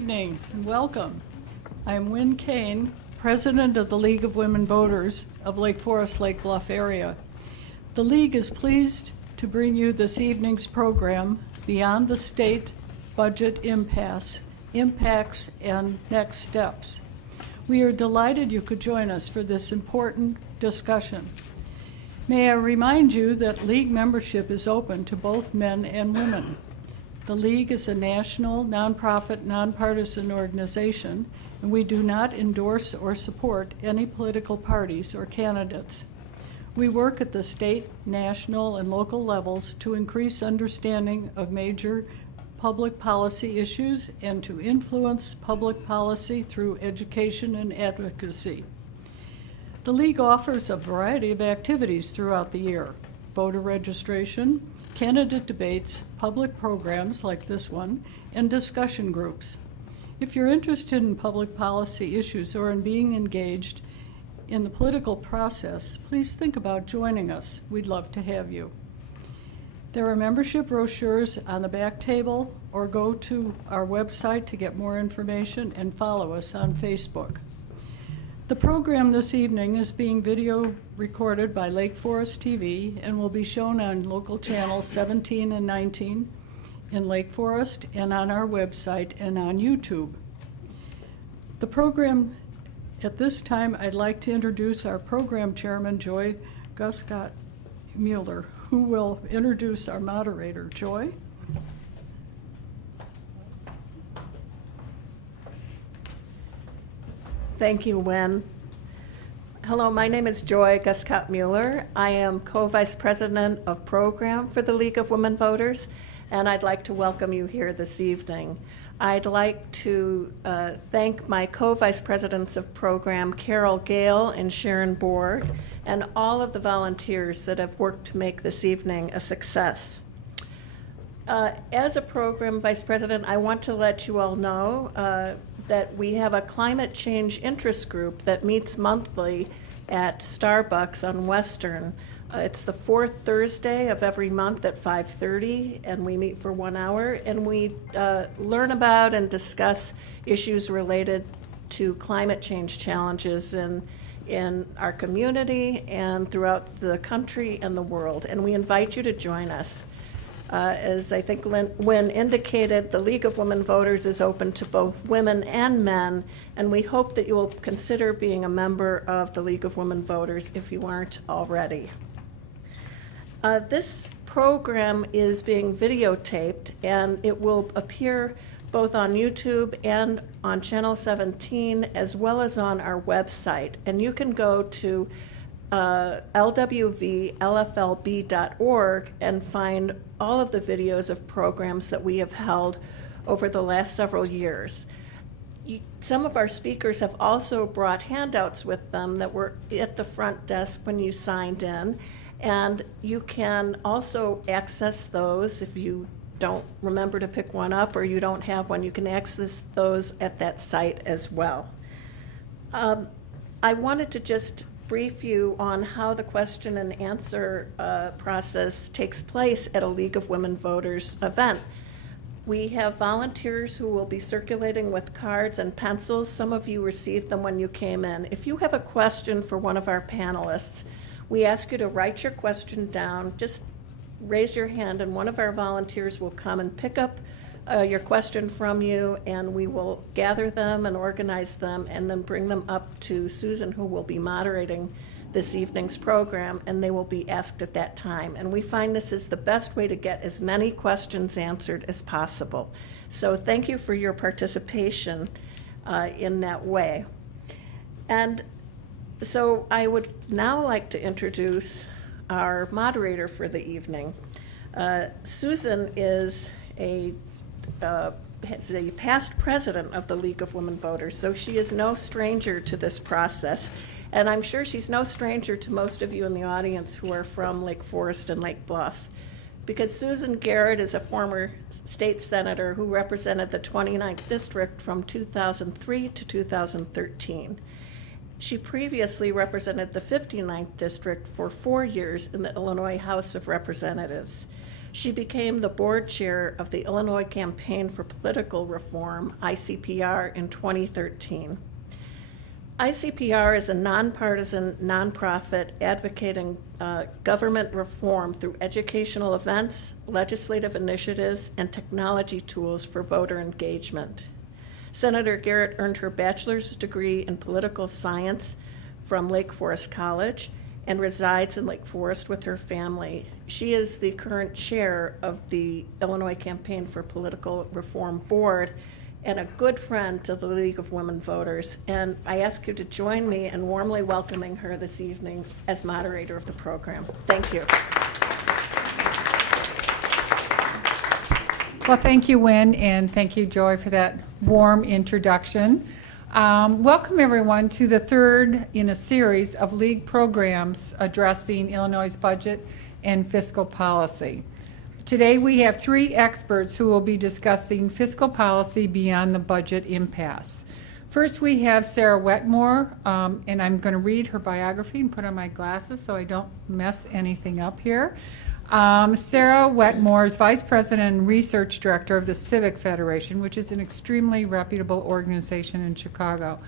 evening and welcome. I am Wynn Kane, President of the League of Women Voters of Lake Forest, Lake Bluff area. The League is pleased to bring you this evening's program, Beyond the State Budget Impasse, Impacts and Next Steps. We are delighted you could join us for this important discussion. May I remind you that League membership is open to both men and women. The League is a national, nonprofit, nonpartisan organization, and we do not endorse or support any political parties or candidates. We work at the state, national, and local levels to increase understanding of major public policy issues and to influence public policy through education and advocacy. The League offers a variety of activities throughout the year: voter registration, candidate debates, public programs like this one, and discussion groups. If you're interested in public policy issues or in being engaged in the political process, please think about joining us. We'd love to have you. There are membership brochures on the back table, or go to our website to get more information and follow us on Facebook. The program this evening is being video recorded by Lake Forest TV and will be shown on local channels 17 and 19 in Lake Forest and on our website and on YouTube. The program, at this time, I'd like to introduce our program chairman, Joy Guscott-Mueller, who will introduce our moderator. Joy? Thank you, Wynn. Hello, my name is Joy Guscott-Mueller. I am co-vice president of program for the League of Women Voters, and I'd like to welcome you here this evening. I'd like to thank my co-vice presidents of program, Carol Gale and Sharon Borg, and all of the volunteers that have worked to make this evening a success. As a program vice president, I want to let you all know that we have a climate change interest group that meets monthly at Starbucks on Western. It's the fourth Thursday of every month at 5:30, and we meet for 1 hour, and we learn about and discuss issues related to climate change challenges in our community and throughout the country and the world, and we invite you to join us. As I think Wynn indicated, the League of Women Voters is open to both women and men, and we hope that you will consider being a member of the League of Women Voters if you aren't already. This program is being videotaped, and it will appear both on YouTube and on Channel 17, as well as on our website. And you can go to lwvlflb.org and find all of the videos of programs that we have held over the last several years. Some of our speakers have also brought handouts with them that were at the front desk when you signed in, and you can also access those if you don't remember to pick one up or you don't have one. You can access those at that site as well. I wanted to just brief you on how the question and answer process takes place at a League of Women Voters event. We have volunteers who will be circulating with cards and pencils. Some of you received them when you came in. If you have a question for one of our panelists, we ask you to write your question down. Just raise your hand and one of our volunteers will come and pick up your question from you, and we will gather them and organize them and then bring them up to Susan, who will be moderating this evening's program, and they will be asked at that time. And we find this is the best way to get as many questions answered as possible. So thank you for your participation in that way. And so I would now like to introduce our moderator for the evening. Susan is a past president of the League of Women Voters, so she is no stranger to this process. And I'm sure she's no stranger to most of you in the audience who are from Lake Forest and Lake Bluff, because Susan Garrett is a former state senator who represented the 29th district from 2003 to 2013. She previously represented the 59th district for 4 years in the Illinois House of Representatives. She became the board chair of the Illinois Campaign for Political Reform, ICPR, in 2013. ICPR is a nonpartisan nonprofit advocating government reform through educational events, legislative initiatives, and technology tools for voter engagement. Senator Garrett earned her bachelor's degree in political science from Lake Forest College and resides in Lake Forest with her family. She is the current chair of the Illinois Campaign for Political Reform Board and a good friend to the League of Women Voters. And I ask you to join me in warmly welcoming her this evening as moderator of the program. Thank you. Well, thank you, Wynn, and thank you, Joy, for that warm introduction. Welcome, everyone, to the third in a series of League programs addressing Illinois' budget and fiscal policy. Today, we have three experts who will be discussing fiscal policy beyond the budget impasse. First, we have Sarah Wetmore, and I'm going to read her biography and put on my glasses so I don't mess anything up here. Sarah Wetmore is Vice President and Research Director of the Civic Federation, which is an extremely reputable organization in Chicago.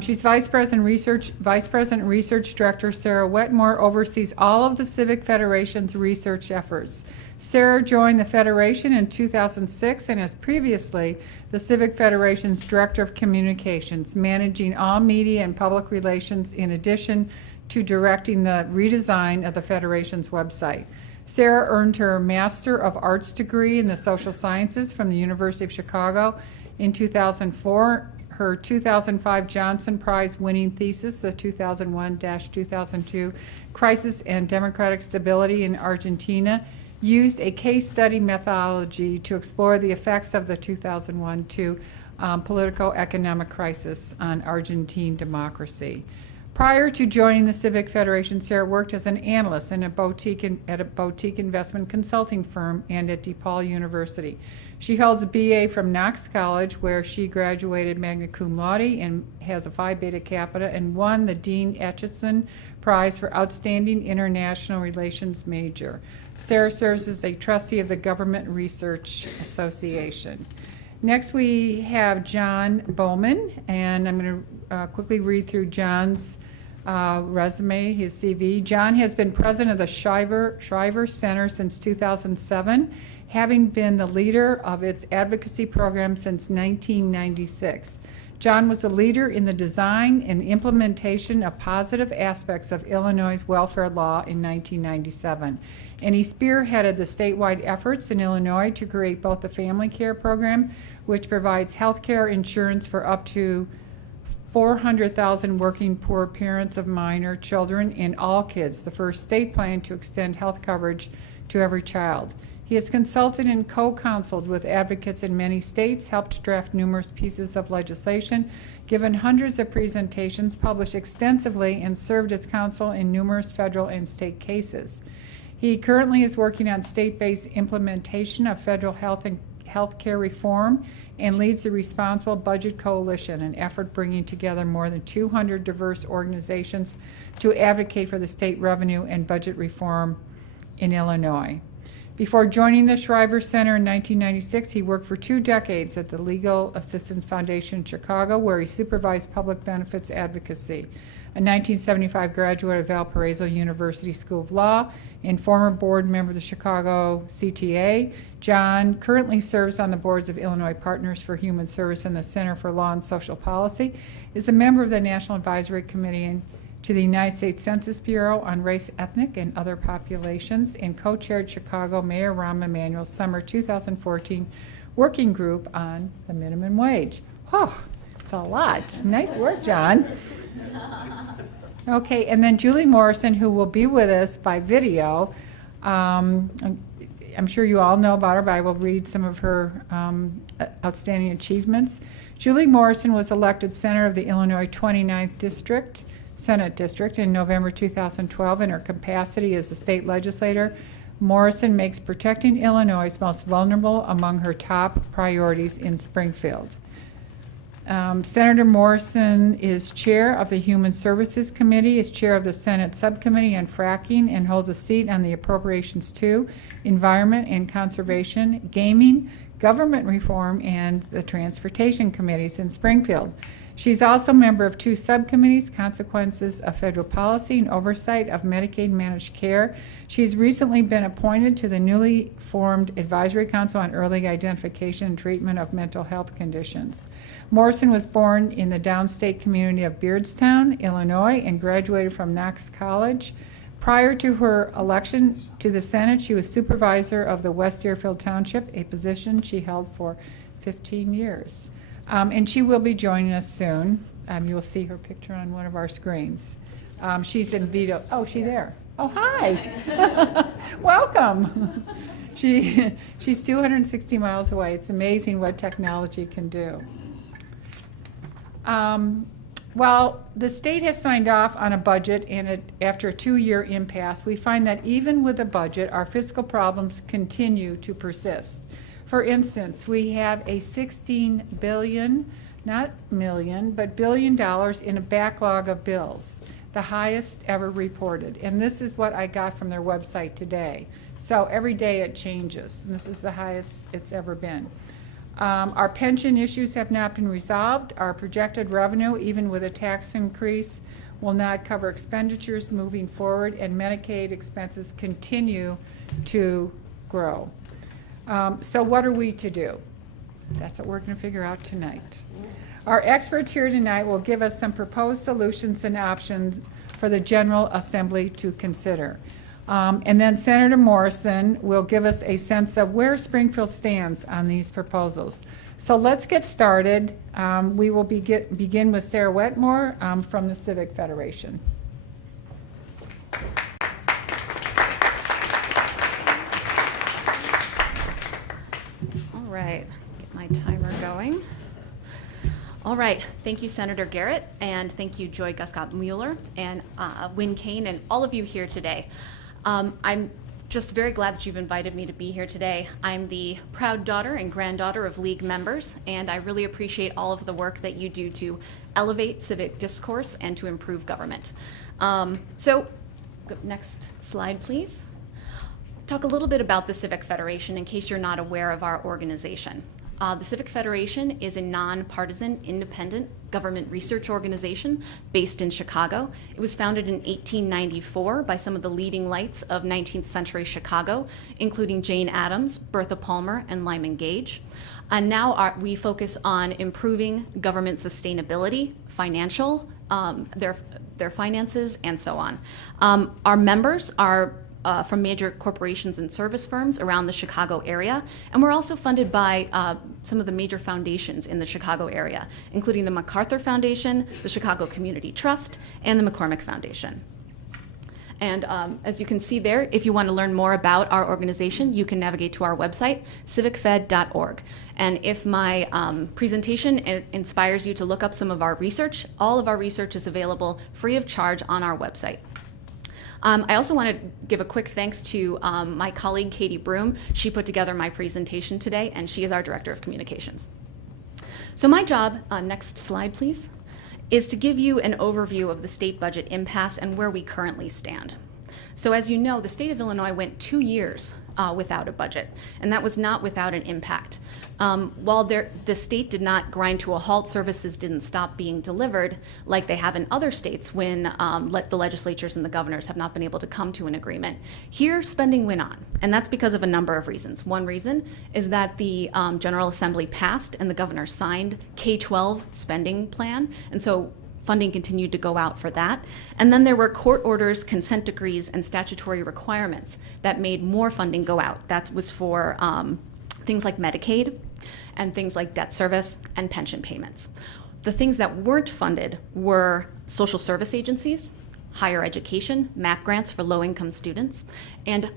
She's Vice President and Research Director. Sarah Wetmore oversees all of the Civic Federation's research efforts. Sarah joined the Federation in 2006 and is previously the Civic Federation's Director of Communications, managing all media and public relations in addition to directing the redesign of the Federation's website. Sarah earned her Master of Arts degree in the Social Sciences from the University of Chicago in 2004. Her 2005 Johnson Prize winning thesis, the 2001-2002 Crisis and Democratic Stability in Argentina, used a case study methodology to explore the effects of the 2001 politico-economic crisis on Argentine democracy. Prior to joining the Civic Federation, Sarah worked as an analyst at a boutique investment consulting firm and at DePaul University. She holds a BA from Knox College, where she graduated magna cum laude and has a Phi Beta Kappa, and won the Dean Acheson Prize for Outstanding International Relations Major. Sarah serves as a trustee of the Government Research Association. Next, we have John Bowman, and I'm going to quickly read through John's resume, his CV. John has been president of the Shriver Center since 2007, having been the leader of its advocacy program since 1996. John was a leader in the design and implementation of positive aspects of Illinois' welfare law in 1997, and he spearheaded the statewide efforts in Illinois to create both the family care program, which provides health care insurance for up to 400,000 working poor parents of minor children, and all kids, the first state plan to extend health coverage to every child. He has consulted and co-counseled with advocates in many states, helped draft numerous pieces of legislation, given hundreds of presentations, published extensively, and served as counsel in numerous federal and state cases. He currently is working on state-based implementation of federal health care reform and leads the Responsible Budget Coalition, an effort bringing together more than 200 diverse organizations to advocate for the state revenue and budget reform in Illinois. Before joining the Shriver Center in 1996, he worked for 2 decades at the Legal Assistance Foundation in Chicago, where he supervised public benefits advocacy. A 1975 graduate of Valparaiso University School of Law and former board member of the Chicago CTA, John currently serves on the boards of Illinois Partners for Human Service and the Center for Law and Social Policy, is a member of the National Advisory Committee to the United States Census Bureau on Race, Ethnic, and Other Populations, and co-chaired Chicago Mayor Rahm Emanuel's Summer 2014 Working Group on the Minimum Wage. Oh, it's a lot. Nice work, John. Okay, and then Julie Morrison, who will be with us by video. I'm sure you all know about her, but I will read some of her outstanding achievements. Julie Morrison was elected Senator of the Illinois 29th Senate District in November 2012 in her capacity as a state legislator. Morrison makes protecting Illinois' most vulnerable among her top priorities in Springfield. Senator Morrison is chair of the Human Services Committee, is chair of the Senate Subcommittee on Fracking, and holds a seat on the Appropriations 2, Environment and Conservation, Gaming, Government Reform, and the Transportation Committees in Springfield. She's also a member of 2 subcommittees, Consequences of Federal Policy and Oversight of Medicaid Managed Care. She's recently been appointed to the newly formed Advisory Council on Early Identification and Treatment of Mental Health Conditions. Morrison was born in the downstate community of Beardstown, Illinois, and graduated from Knox College. Prior to her election to the Senate, she was supervisor of the West Deerfield Township, a position she held for 15 years. And she will be joining us soon. You'll see her picture on one of our screens. She's in Vito. Oh, she's there. Oh, hi. Welcome. She's 260 miles away. It's amazing what technology can do. Well, the state has signed off on a budget, and after a 2-year impasse, we find that even with a budget, our fiscal problems continue to persist. For instance, we have a $16 billion, not million, but $1 billion in a backlog of bills, the highest ever reported. And this is what I got from their website today. So every day it changes, and this is the highest it's ever been. Our pension issues have not been resolved. Our projected revenue, even with a tax increase, will not cover expenditures moving forward, and Medicaid expenses continue to grow. So what are we to do? That's what we're going to figure out tonight. Our experts here tonight will give us some proposed solutions and options for the General Assembly to consider. And then Senator Morrison will give us a sense of where Springfield stands on these proposals. So let's get started. We will begin with Sarah Wetmore from the Civic Federation. All right, get my timer going. All right, thank you, Senator Garrett, and thank you, Joy Guscott-Mueller, and Wynn Kane, and all of you here today. I'm just very glad that you've invited me to be here today. I'm the proud daughter and granddaughter of League members, and I really appreciate all of the work that you do to elevate civic discourse and to improve government. Next slide, please. Talk a little bit about the Civic Federation in case you're not aware of our organization. The Civic Federation is a nonpartisan, independent government research organization based in Chicago. It was founded in 1894 by some of the leading lights of 19th century Chicago, including Jane Addams, Bertha Palmer, and Lyman Gage. And now we focus on improving government sustainability, financial, their finances, and so on. Our members are from major corporations and service firms around the Chicago area. And we're also funded by some of the major foundations in the Chicago area, including the MacArthur Foundation, the Chicago Community Trust, and the McCormick Foundation. And as you can see there, if you want to learn more about our organization, you can navigate to our website, civicfed.org. And if my presentation inspires you to look up some of our research, all of our research is available free of charge on our website. I also want to give a quick thanks to my colleague, Katie Broom. She put together my presentation today, and she is our Director of Communications. So my job, next slide please, is to give you an overview of the state budget impasse and where we currently stand. So as you know, the state of Illinois went 2 years without a budget, and that was not without an impact. While the state did not grind to a halt, services didn't stop being delivered like they have in other states when the legislatures and the governors have not been able to come to an agreement. Here, spending went on, and that's because of a number of reasons. One reason is that the General Assembly passed and the governor signed K-12 spending plan, and so funding continued to go out for that. And then there were court orders, consent decrees, and statutory requirements that made more funding go out. That was for things like Medicaid and things like debt service and pension payments. The things that weren't funded were social service agencies, higher education, MAP grants for low-income students, and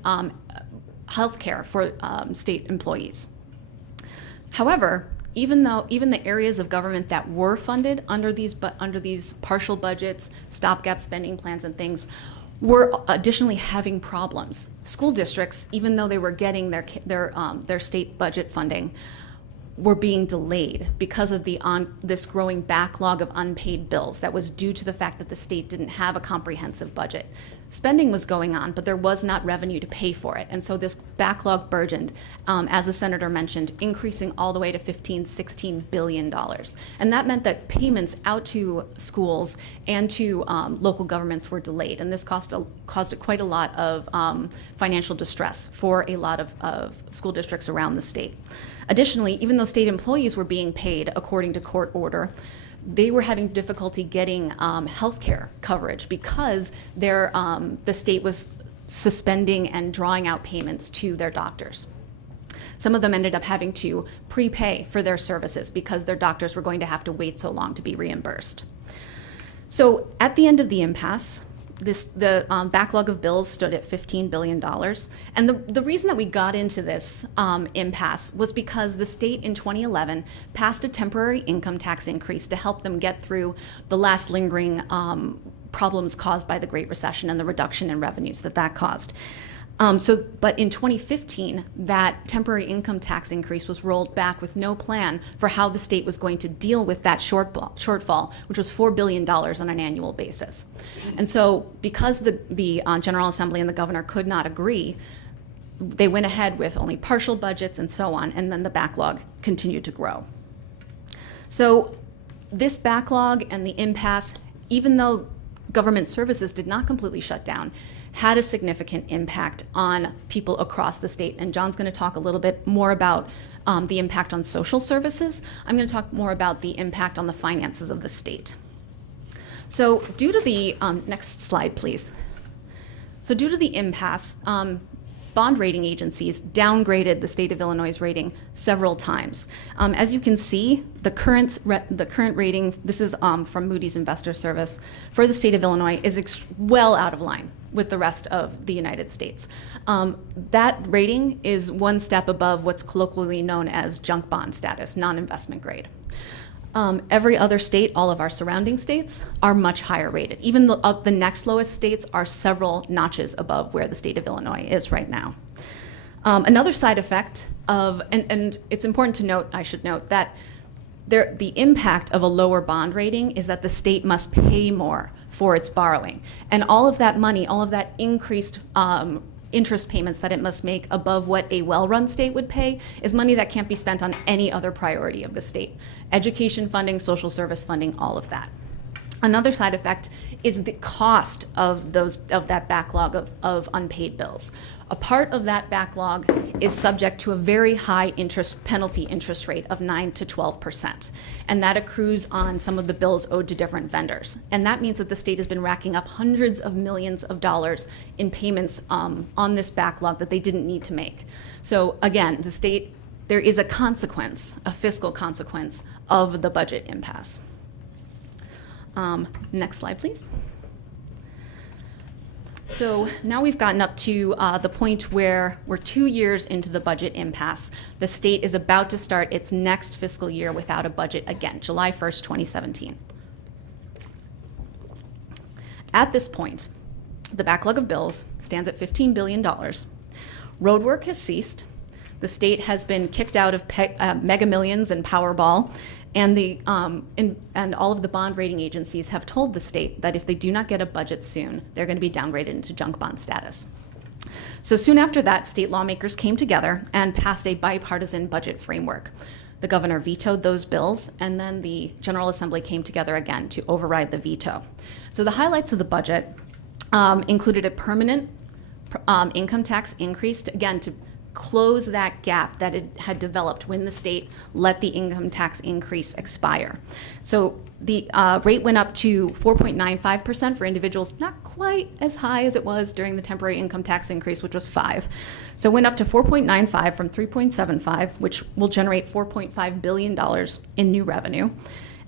health care for state employees. However, even the areas of government that were funded under these partial budgets, stopgap spending plans and things, were additionally having problems. School districts, even though they were getting their state budget funding, were being delayed because of this growing backlog of unpaid bills that was due to the fact that the state didn't have a comprehensive budget. Spending was going on, but there was not revenue to pay for it. And so this backlog burgeoned, as the senator mentioned, increasing all the way to $16 billion. And that meant that payments out to schools and to local governments were delayed. And this caused quite a lot of financial distress for a lot of school districts around the state. Additionally, even though state employees were being paid according to court order, they were having difficulty getting health care coverage because the state was suspending and drawing out payments to their doctors. Some of them ended up having to prepay for their services because their doctors were going to have to wait so long to be reimbursed. So at the end of the impasse, the backlog of bills stood at $15 billion. And the reason that we got into this impasse was because the state in 2011 passed a temporary income tax increase to help them get through the last lingering problems caused by the Great Recession and the reduction in revenues that caused. But in 2015, that temporary income tax increase was rolled back with no plan for how the state was going to deal with that shortfall, which was $4 billion on an annual basis. And so because the General Assembly and the governor could not agree, they went ahead with only partial budgets and so on, and then the backlog continued to grow. So this backlog and the impasse, even though government services did not completely shut down, had a significant impact on people across the state. And John's going to talk a little bit more about the impact on social services. I'm going to talk more about the impact on the finances of the state. So due to the, next slide, please. So due to the impasse, bond rating agencies downgraded the state of Illinois' rating several times. As you can see, the current rating, this is from Moody's Investor Service, for the state of Illinois is well out of line with the rest of the United States. That rating is one step above what's colloquially known as junk bond status, non-investment grade. Every other state, all of our surrounding states, are much higher rated. Even the next lowest states are several notches above where the state of Illinois is right now. Another side effect of, and it's important to note, I should note, that the impact of a lower bond rating is that the state must pay more for its borrowing. And all of that money, all of that increased interest payments that it must make above what a well-run state would pay is money that can't be spent on any other priority of the state. Education funding, social service funding, all of that. Another side effect is the cost of that backlog of unpaid bills. A part of that backlog is subject to a very high penalty interest rate of 9 to 12%. And that accrues on some of the bills owed to different vendors. And that means that the state has been racking up hundreds of millions of dollars in payments on this backlog that they didn't need to make. So again, the state, there is a consequence, a fiscal consequence of the budget impasse. Next slide, please. So now we've gotten up to the point where we're 2 years into the budget impasse. The state is about to start its next fiscal year without a budget again, July 1st, 2017. At this point, the backlog of bills stands at $15 billion. Road work has ceased. The state has been kicked out of Mega Millions and Powerball. And all of the bond rating agencies have told the state that if they do not get a budget soon, they're going to be downgraded into junk bond status. So soon after that, state lawmakers came together and passed a bipartisan budget framework. The governor vetoed those bills, and then the General Assembly came together again to override the veto. So the highlights of the budget included a permanent income tax increase, to close that gap that it had developed when the state let the income tax increase expire. So the rate went up to 4.95% for individuals, not quite as high as it was during the temporary income tax increase, which was 5. So it went up to 4.95 from 3.75, which will generate $4.5 billion in new revenue.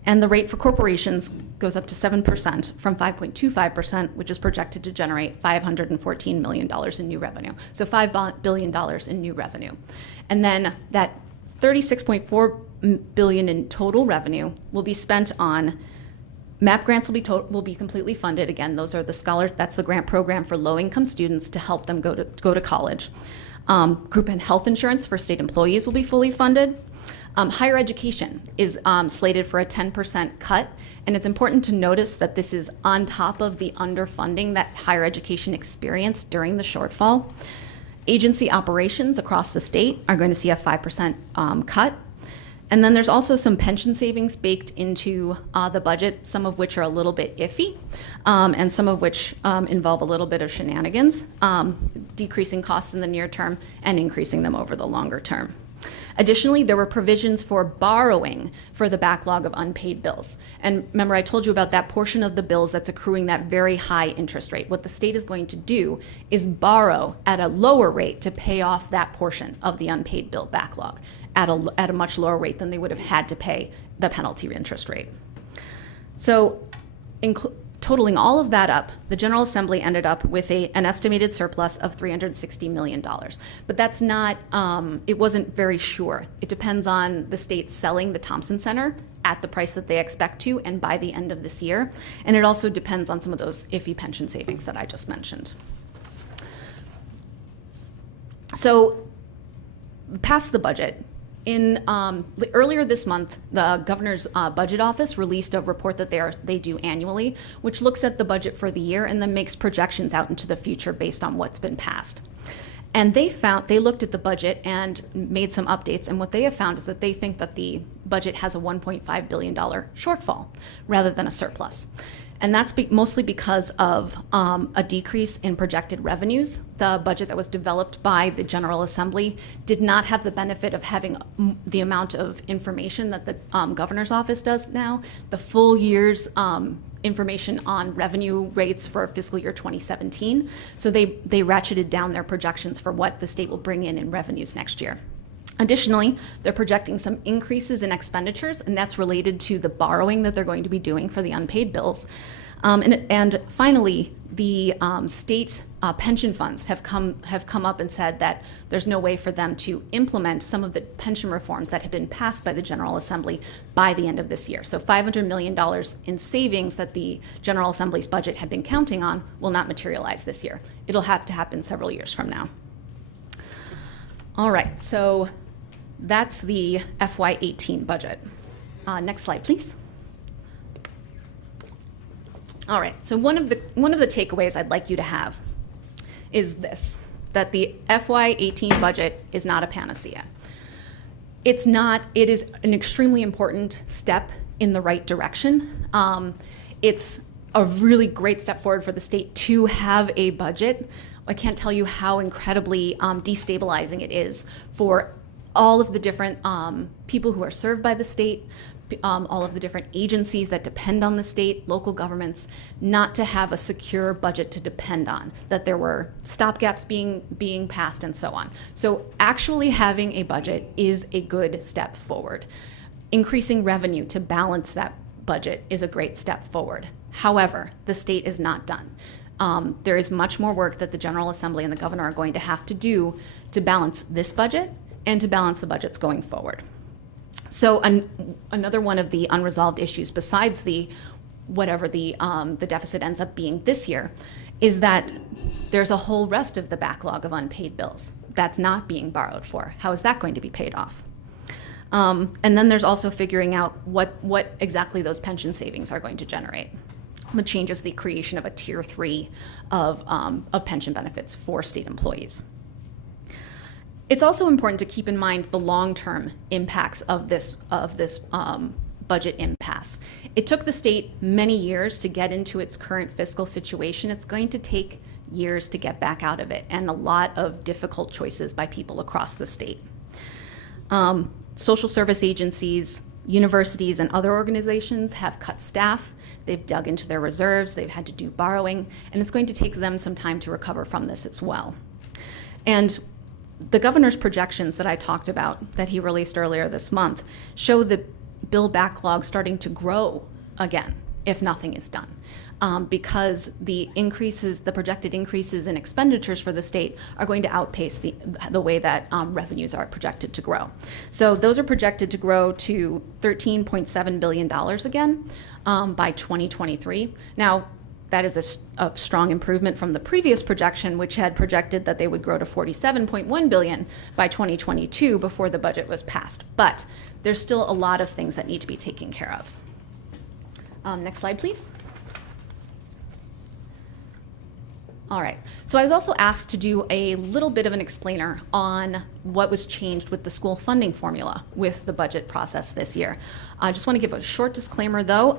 And the rate for corporations goes up to 7% from 5.25%, which is projected to generate $514 million in new revenue. So $5 billion in new revenue. And then that $36.4 billion in total revenue will be spent on MAP grants will be completely funded. Again, those are that's the grant program for low-income students to help them go to college. Group and health insurance for state employees will be fully funded. Higher education is slated for a 10% cut, and it's important to notice that this is on top of the underfunding that higher education experienced during the shortfall. Agency operations across the state are going to see a 5% cut. And then there's also some pension savings baked into the budget, some of which are a little bit iffy, and some of which involve a little bit of shenanigans, decreasing costs in the near term and increasing them over the longer term. Additionally, there were provisions for borrowing for the backlog of unpaid bills. And remember, I told you about that portion of the bills that's accruing that very high interest rate. What the state is going to do is borrow at a lower rate to pay off that portion of the unpaid bill backlog at a much lower rate than they would have had to pay the penalty interest rate. So, totaling all of that up, the General Assembly ended up with an estimated surplus of $360 million. But that's not, it wasn't very sure. It depends on the state selling the Thompson Center at the price that they expect to and by the end of this year. And it also depends on some of those iffy pension savings that I just mentioned. So, past the budget. Earlier this month, the governor's budget office released a report that they do annually, which looks at the budget for the year and then makes projections out into the future based on what's been passed. And they looked at the budget and made some updates, and what they have found is that they think that the budget has a $1.5 billion shortfall rather than a surplus. And that's mostly because of a decrease in projected revenues. The budget that was developed by the General Assembly did not have the benefit of having the amount of information that the governor's office does now. The full year's information on revenue rates for fiscal year 2017. So they ratcheted down their projections for what the state will bring in revenues next year. Additionally, they're projecting some increases in expenditures, and that's related to the borrowing that they're going to be doing for the unpaid bills. And finally, the state pension funds have come up and said that there's no way for them to implement some of the pension reforms that have been passed by the General Assembly by the end of this year. So $500 million in savings that the General Assembly's budget had been counting on will not materialize this year. It'll have to happen several years from now. All right, so that's the FY18 budget. Next slide, please. All right, so one of the takeaways I'd like you to have is this, that the FY18 budget is not a panacea. It's not, it is an extremely important step in the right direction. It's a really great step forward for the state to have a budget. I can't tell you how incredibly destabilizing it is for all of the different people who are served by the state, all of the different agencies that depend on the state, local governments, not to have a secure budget to depend on, that there were stopgaps being passed and so on. So actually having a budget is a good step forward. Increasing revenue to balance that budget is a great step forward. However, the state is not done. There is much more work that the General Assembly and the governor are going to have to do to balance this budget and to balance the budgets going forward. So another one of the unresolved issues, besides whatever the deficit ends up being this year, is that there's a whole rest of the backlog of unpaid bills that's not being borrowed for. How is that going to be paid off? And then there's also figuring out what exactly those pension savings are going to generate. The change is the creation of a tier 3 of pension benefits for state employees. It's also important to keep in mind the long-term impacts of this budget impasse. It took the state many years to get into its current fiscal situation. It's going to take years to get back out of it, and a lot of difficult choices by people across the state. Social service agencies, universities, and other organizations have cut staff. They've dug into their reserves. They've had to do borrowing, and it's going to take them some time to recover from this as well. And the governor's projections that I talked about that he released earlier this month show the bill backlog starting to grow again if nothing is done, because the projected increases in expenditures for the state are going to outpace the way that revenues are projected to grow. So those are projected to grow to $13.7 billion again by 2023. Now, that is a strong improvement from the previous projection, which had projected that they would grow to $47.1 billion by 2022 before the budget was passed. But there's still a lot of things that need to be taken care of. Next slide, please. All right, so I was also asked to do a little bit of an explainer on what was changed with the school funding formula with the budget process this year. I just want to give a short disclaimer though.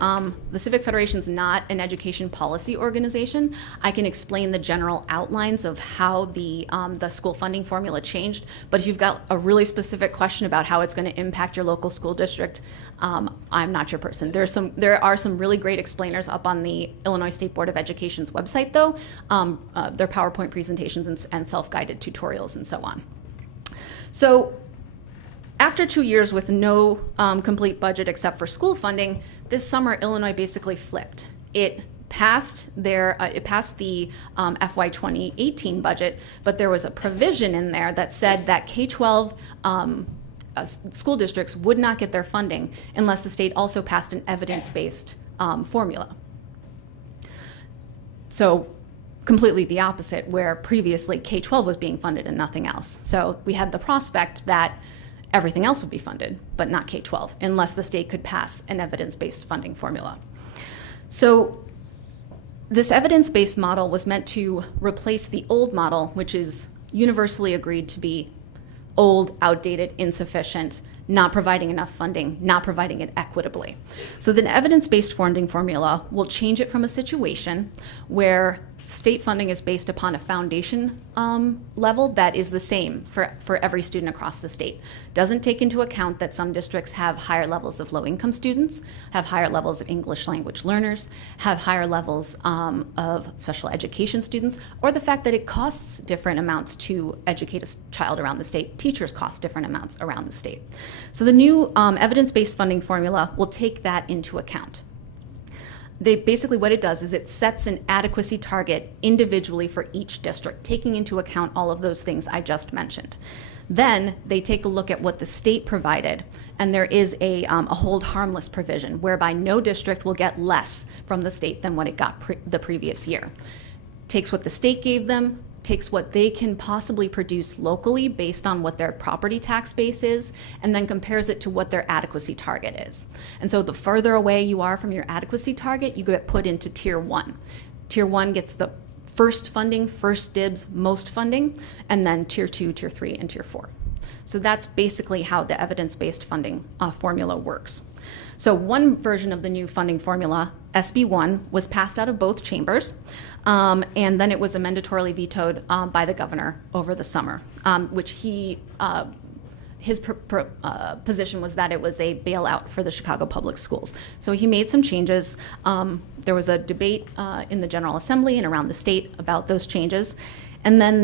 The Civic Federation is not an education policy organization. I can explain the general outlines of how the school funding formula changed, but if you've got a really specific question about how it's going to impact your local school district, I'm not your person. There are some really great explainers up on the Illinois State Board of Education's website though. Their PowerPoint presentations and self-guided tutorials and so on. So after 2 years with no complete budget except for school funding, this summer Illinois basically flipped. It passed the FY 2018 budget, but there was a provision in there that said that K-12 school districts would not get their funding unless the state also passed an evidence-based formula. So completely the opposite, where previously K-12 was being funded and nothing else. So we had the prospect that everything else would be funded, but not K-12, unless the state could pass an evidence-based funding formula. So this evidence-based model was meant to replace the old model, which is universally agreed to be old, outdated, insufficient, not providing enough funding, not providing it equitably. So the evidence-based funding formula will change it from a situation where state funding is based upon a foundation level that is the same for every student across the state. Doesn't take into account that some districts have higher levels of low-income students, have higher levels of English language learners, have higher levels of special education students, or the fact that it costs different amounts to educate a child around the state. Teachers cost different amounts around the state. So the new evidence-based funding formula will take that into account. Basically what it does is it sets an adequacy target individually for each district, taking into account all of those things I just mentioned. Then they take a look at what the state provided, and there is a hold harmless provision whereby no district will get less from the state than what it got the previous year. Takes what the state gave them, takes what they can possibly produce locally based on what their property tax base is, and then compares it to what their adequacy target is. And so the further away you are from your adequacy target, you get put into Tier 1. Tier 1 gets the first funding, first dibs, most funding, and then Tier 2, Tier 3, and Tier 4. So that's basically how the evidence-based funding formula works. So one version of the new funding formula, SB 1, was passed out of both chambers, and then it was mandatorily vetoed by the governor over the summer, which his position was that it was a bailout for the Chicago public schools. So he made some changes. There was a debate in the General Assembly and around the state about those changes, and then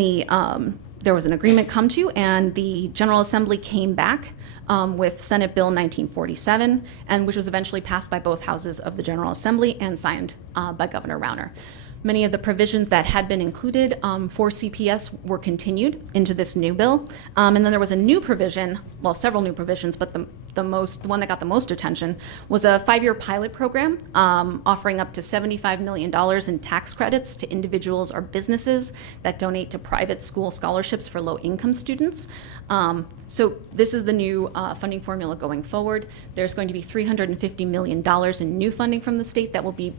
there was an agreement come to, and the General Assembly came back with Senate Bill 1947, and which was eventually passed by both houses of the General Assembly and signed by Governor Rauner. Many of the provisions that had been included for CPS were continued into this new bill. And then there was a new provision, well, several new provisions, but the one that got the most attention was a 5-year pilot program offering up to $75 million in tax credits to individuals or businesses that donate to private school scholarships for low-income students. So this is the new funding formula going forward. There's going to be $350 million in new funding from the state that will be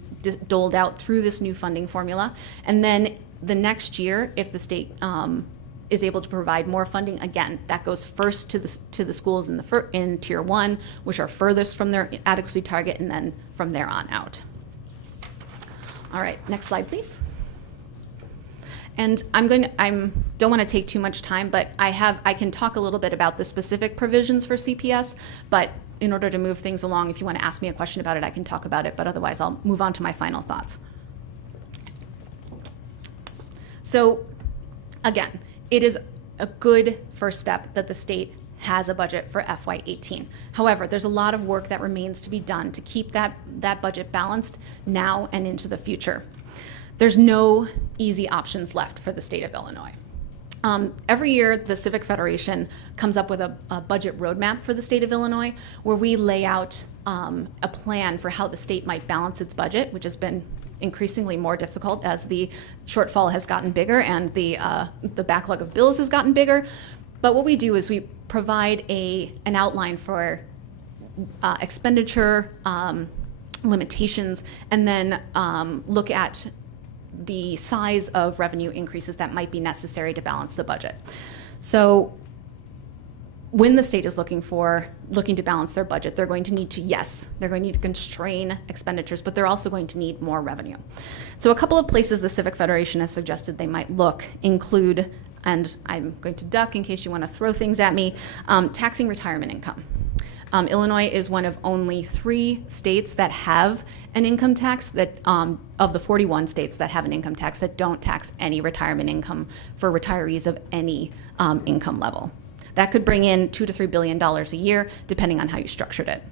doled out through this new funding formula. And then the next year, if the state is able to provide more funding, again, that goes first to the schools in Tier 1, which are furthest from their adequacy target, and then from there on out. All right, next slide, please. And I don't want to take too much time, but I can talk a little bit about the specific provisions for CPS, but in order to move things along, if you want to ask me a question about it, I can talk about it, but otherwise I'll move on to my final thoughts. So again, it is a good first step that the state has a budget for FY18. However, there's a lot of work that remains to be done to keep that budget balanced now and into the future. There's no easy options left for the state of Illinois. Every year, the Civic Federation comes up with a budget roadmap for the state of Illinois, where we lay out a plan for how the state might balance its budget, which has been increasingly more difficult as the shortfall has gotten bigger and the backlog of bills has gotten bigger. But what we do is we provide an outline for expenditure limitations, and then look at the size of revenue increases that might be necessary to balance the budget. So when the state is looking to balance their budget, they're going to need to constrain expenditures, but they're also going to need more revenue. So a couple of places the Civic Federation has suggested they might look include, and I'm going to duck in case you want to throw things at me, taxing retirement income. Illinois is one of only 3 states that have an income tax that, of the 41 states that have an income tax, that don't tax any retirement income for retirees of any income level. That could bring in $2 to $3 billion a year, depending on how you structured it.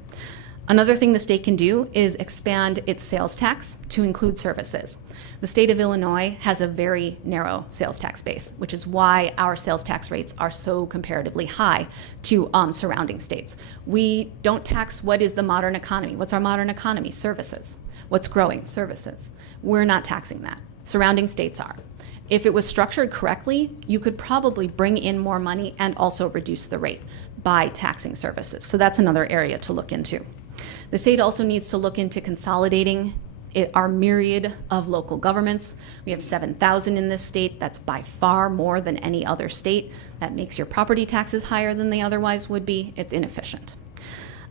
Another thing the state can do is expand its sales tax to include services. The state of Illinois has a very narrow sales tax base, which is why our sales tax rates are so comparatively high to surrounding states. We don't tax what is the modern economy. What's our modern economy? Services. What's growing? Services. We're not taxing that. Surrounding states are. If it was structured correctly, you could probably bring in more money and also reduce the rate by taxing services. So that's another area to look into. The state also needs to look into consolidating our myriad of local governments. We have 7,000 in this state. That's by far more than any other state. That makes your property taxes higher than they otherwise would be. It's inefficient.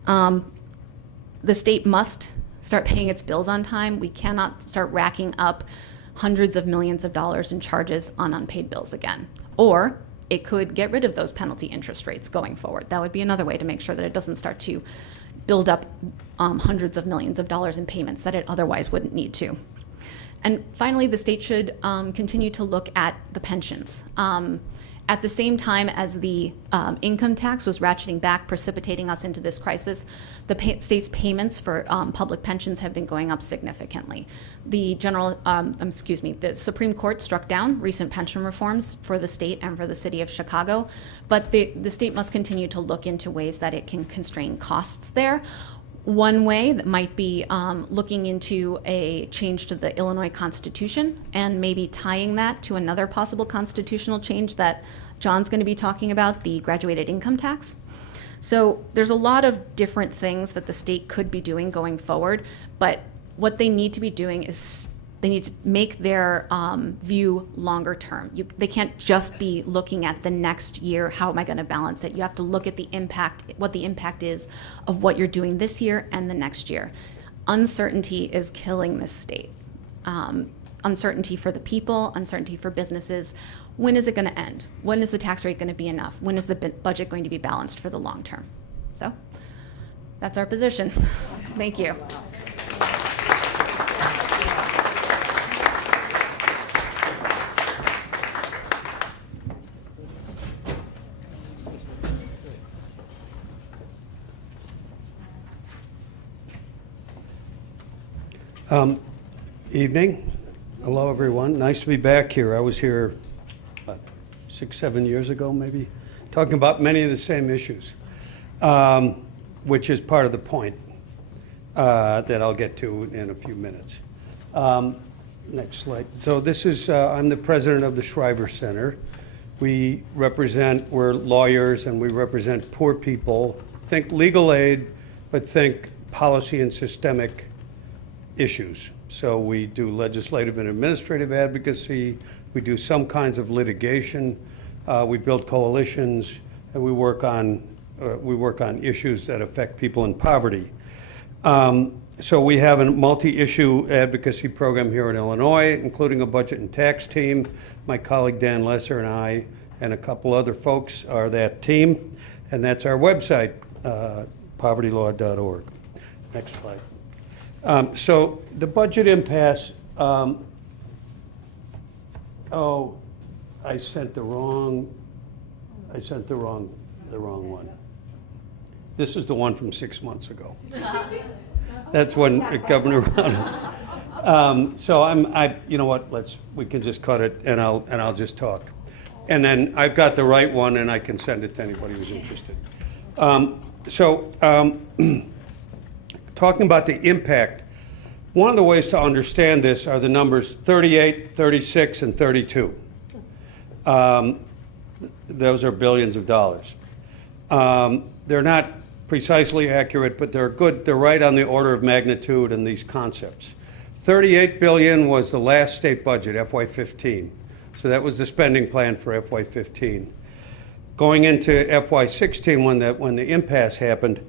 The state must start paying its bills on time. We cannot start racking up hundreds of millions of dollars in charges on unpaid bills again. Or it could get rid of those penalty interest rates going forward. That would be another way to make sure that it doesn't start to build up hundreds of millions of dollars in payments that it otherwise wouldn't need to. And finally, the state should continue to look at the pensions. At the same time as the income tax was ratcheting back, precipitating us into this crisis, the state's payments for public pensions have been going up significantly. The Supreme Court struck down recent pension reforms for the state and for the city of Chicago, but the state must continue to look into ways that it can constrain costs there. One way that might be looking into a change to the Illinois Constitution and maybe tying that to another possible constitutional change that John's going to be talking about, the graduated income tax. So there's a lot of different things that the state could be doing going forward, but what they need to be doing is they need to make their view longer term. They can't just be looking at the next year, how am I going to balance it? You have to look at the impact, what the impact is of what you're doing this year and the next year. Uncertainty is killing this state. Uncertainty for the people, uncertainty for businesses. When is it going to end? When is the tax rate going to be enough? When is the budget going to be balanced for the long term? So that's our position. Thank you. Evening. Hello, everyone. Nice to be back here. I was here 6-7 years ago, maybe, talking about many of the same issues, which is part of the point that I'll get to in a few minutes. Next slide. So this is, I'm the president of the Schreiber Center. We're lawyers and we represent poor people. Think legal aid, but think policy and systemic issues. So we do legislative and administrative advocacy, we do some kinds of litigation, we build coalitions, and we work on issues that affect people in poverty. So we have a multi-issue advocacy program here in Illinois, including a budget and tax team. My colleague Dan Lesser and I and a couple other folks are that team, and that's our website, povertylaw.org. Next slide. So the budget impasse, I sent the wrong one. This is the one from 6 months ago. That's when Governor Brown is. So you know what, we can just cut it and I'll just talk. And then I've got the right one and I can send it to anybody who's interested. Talking about the impact One of the ways to understand this are the numbers 38, 36, and 32. Those are billions of dollars. They're not precisely accurate, but they're good. They're right on the order of magnitude in these concepts. 38 billion was the last state budget, FY15. So that was the spending plan for FY15. Going into FY16, when the impasse happened,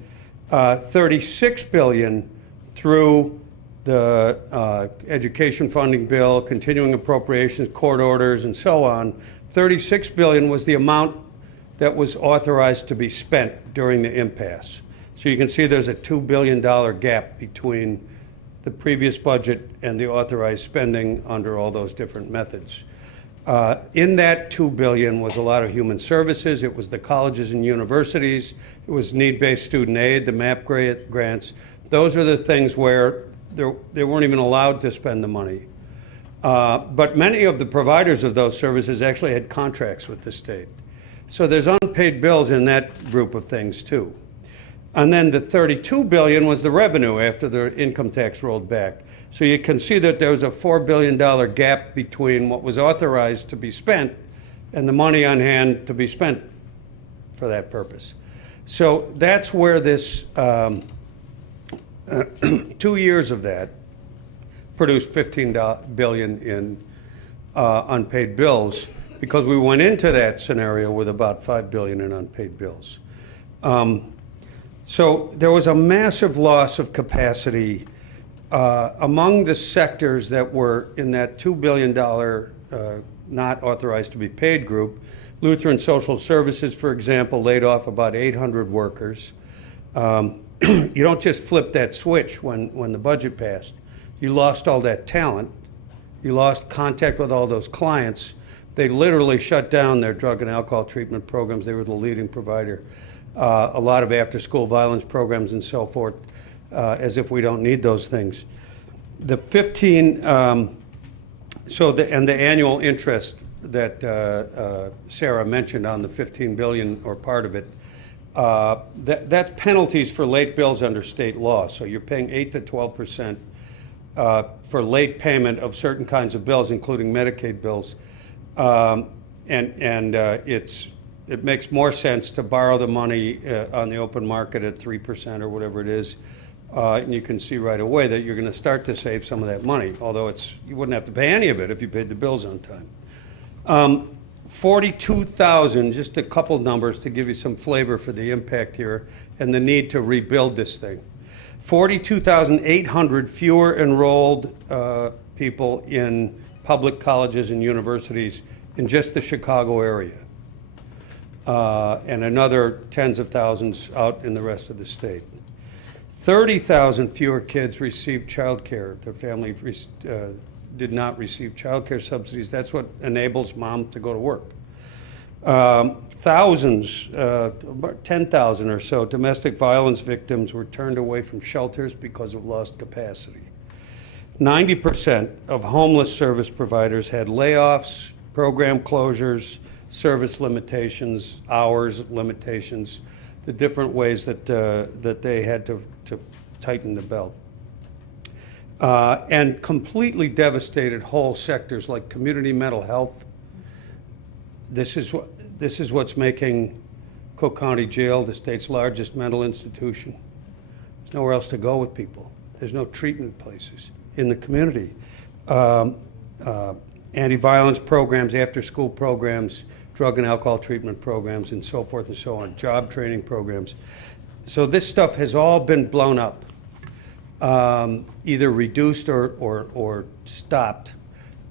36 billion through the education funding bill, continuing appropriations, court orders, and so on. 36 billion was the amount that was authorized to be spent during the impasse. So you can see there's a $2 billion gap between the previous budget and the authorized spending under all those different methods. In that $2 billion was a lot of human services. It was the colleges and universities. It was need-based student aid, the MAP grants. Those are the things where they weren't even allowed to spend the money. But many of the providers of those services actually had contracts with the state. So there's unpaid bills in that group of things too. And then the 32 billion was the revenue after the income tax rolled back. So you can see that there was a $4 billion gap between what was authorized to be spent and the money on hand to be spent for that purpose. So that's where this 2 years of that produced $15 billion in unpaid bills, because we went into that scenario with about $5 billion in unpaid bills. So there was a massive loss of capacity among the sectors that were in that $2 billion not authorized to be paid group. Lutheran Social Services, for example, laid off about 800 workers. You don't just flip that switch when the budget passed. You lost all that talent. You lost contact with all those clients. They literally shut down their drug and alcohol treatment programs. They were the leading provider. A lot of after-school violence programs and so forth, as if we don't need those things. The 15, and the annual interest that Sarah mentioned on the 15 billion or part of it, that's penalties for late bills under state law. So you're paying 8 to 12% for late payment of certain kinds of bills, including Medicaid bills. It makes more sense to borrow the money on the open market at 3% or whatever it is. And you can see right away that you're going to start to save some of that money, although you wouldn't have to pay any of it if you paid the bills on time. 42,000, just a couple numbers to give you some flavor for the impact here and the need to rebuild this thing. 42,800 fewer enrolled people in public colleges and universities in just the Chicago area. And another tens of thousands out in the rest of the state. 30,000 fewer kids received child care. Their family did not receive child care subsidies. That's what enables mom to go to work. Thousands, about 10,000 or so, domestic violence victims were turned away from shelters because of lost capacity. 90% of homeless service providers had layoffs, program closures, service limitations, hours limitations, the different ways that they had to tighten the belt. And completely devastated whole sectors like community mental health. This is what's making Cook County Jail the state's largest mental institution. There's nowhere else to go with people. There's no treatment places in the community. Anti-violence programs, after-school programs, drug and alcohol treatment programs, and so forth and so on, job training programs. So this stuff has all been blown up, either reduced or stopped.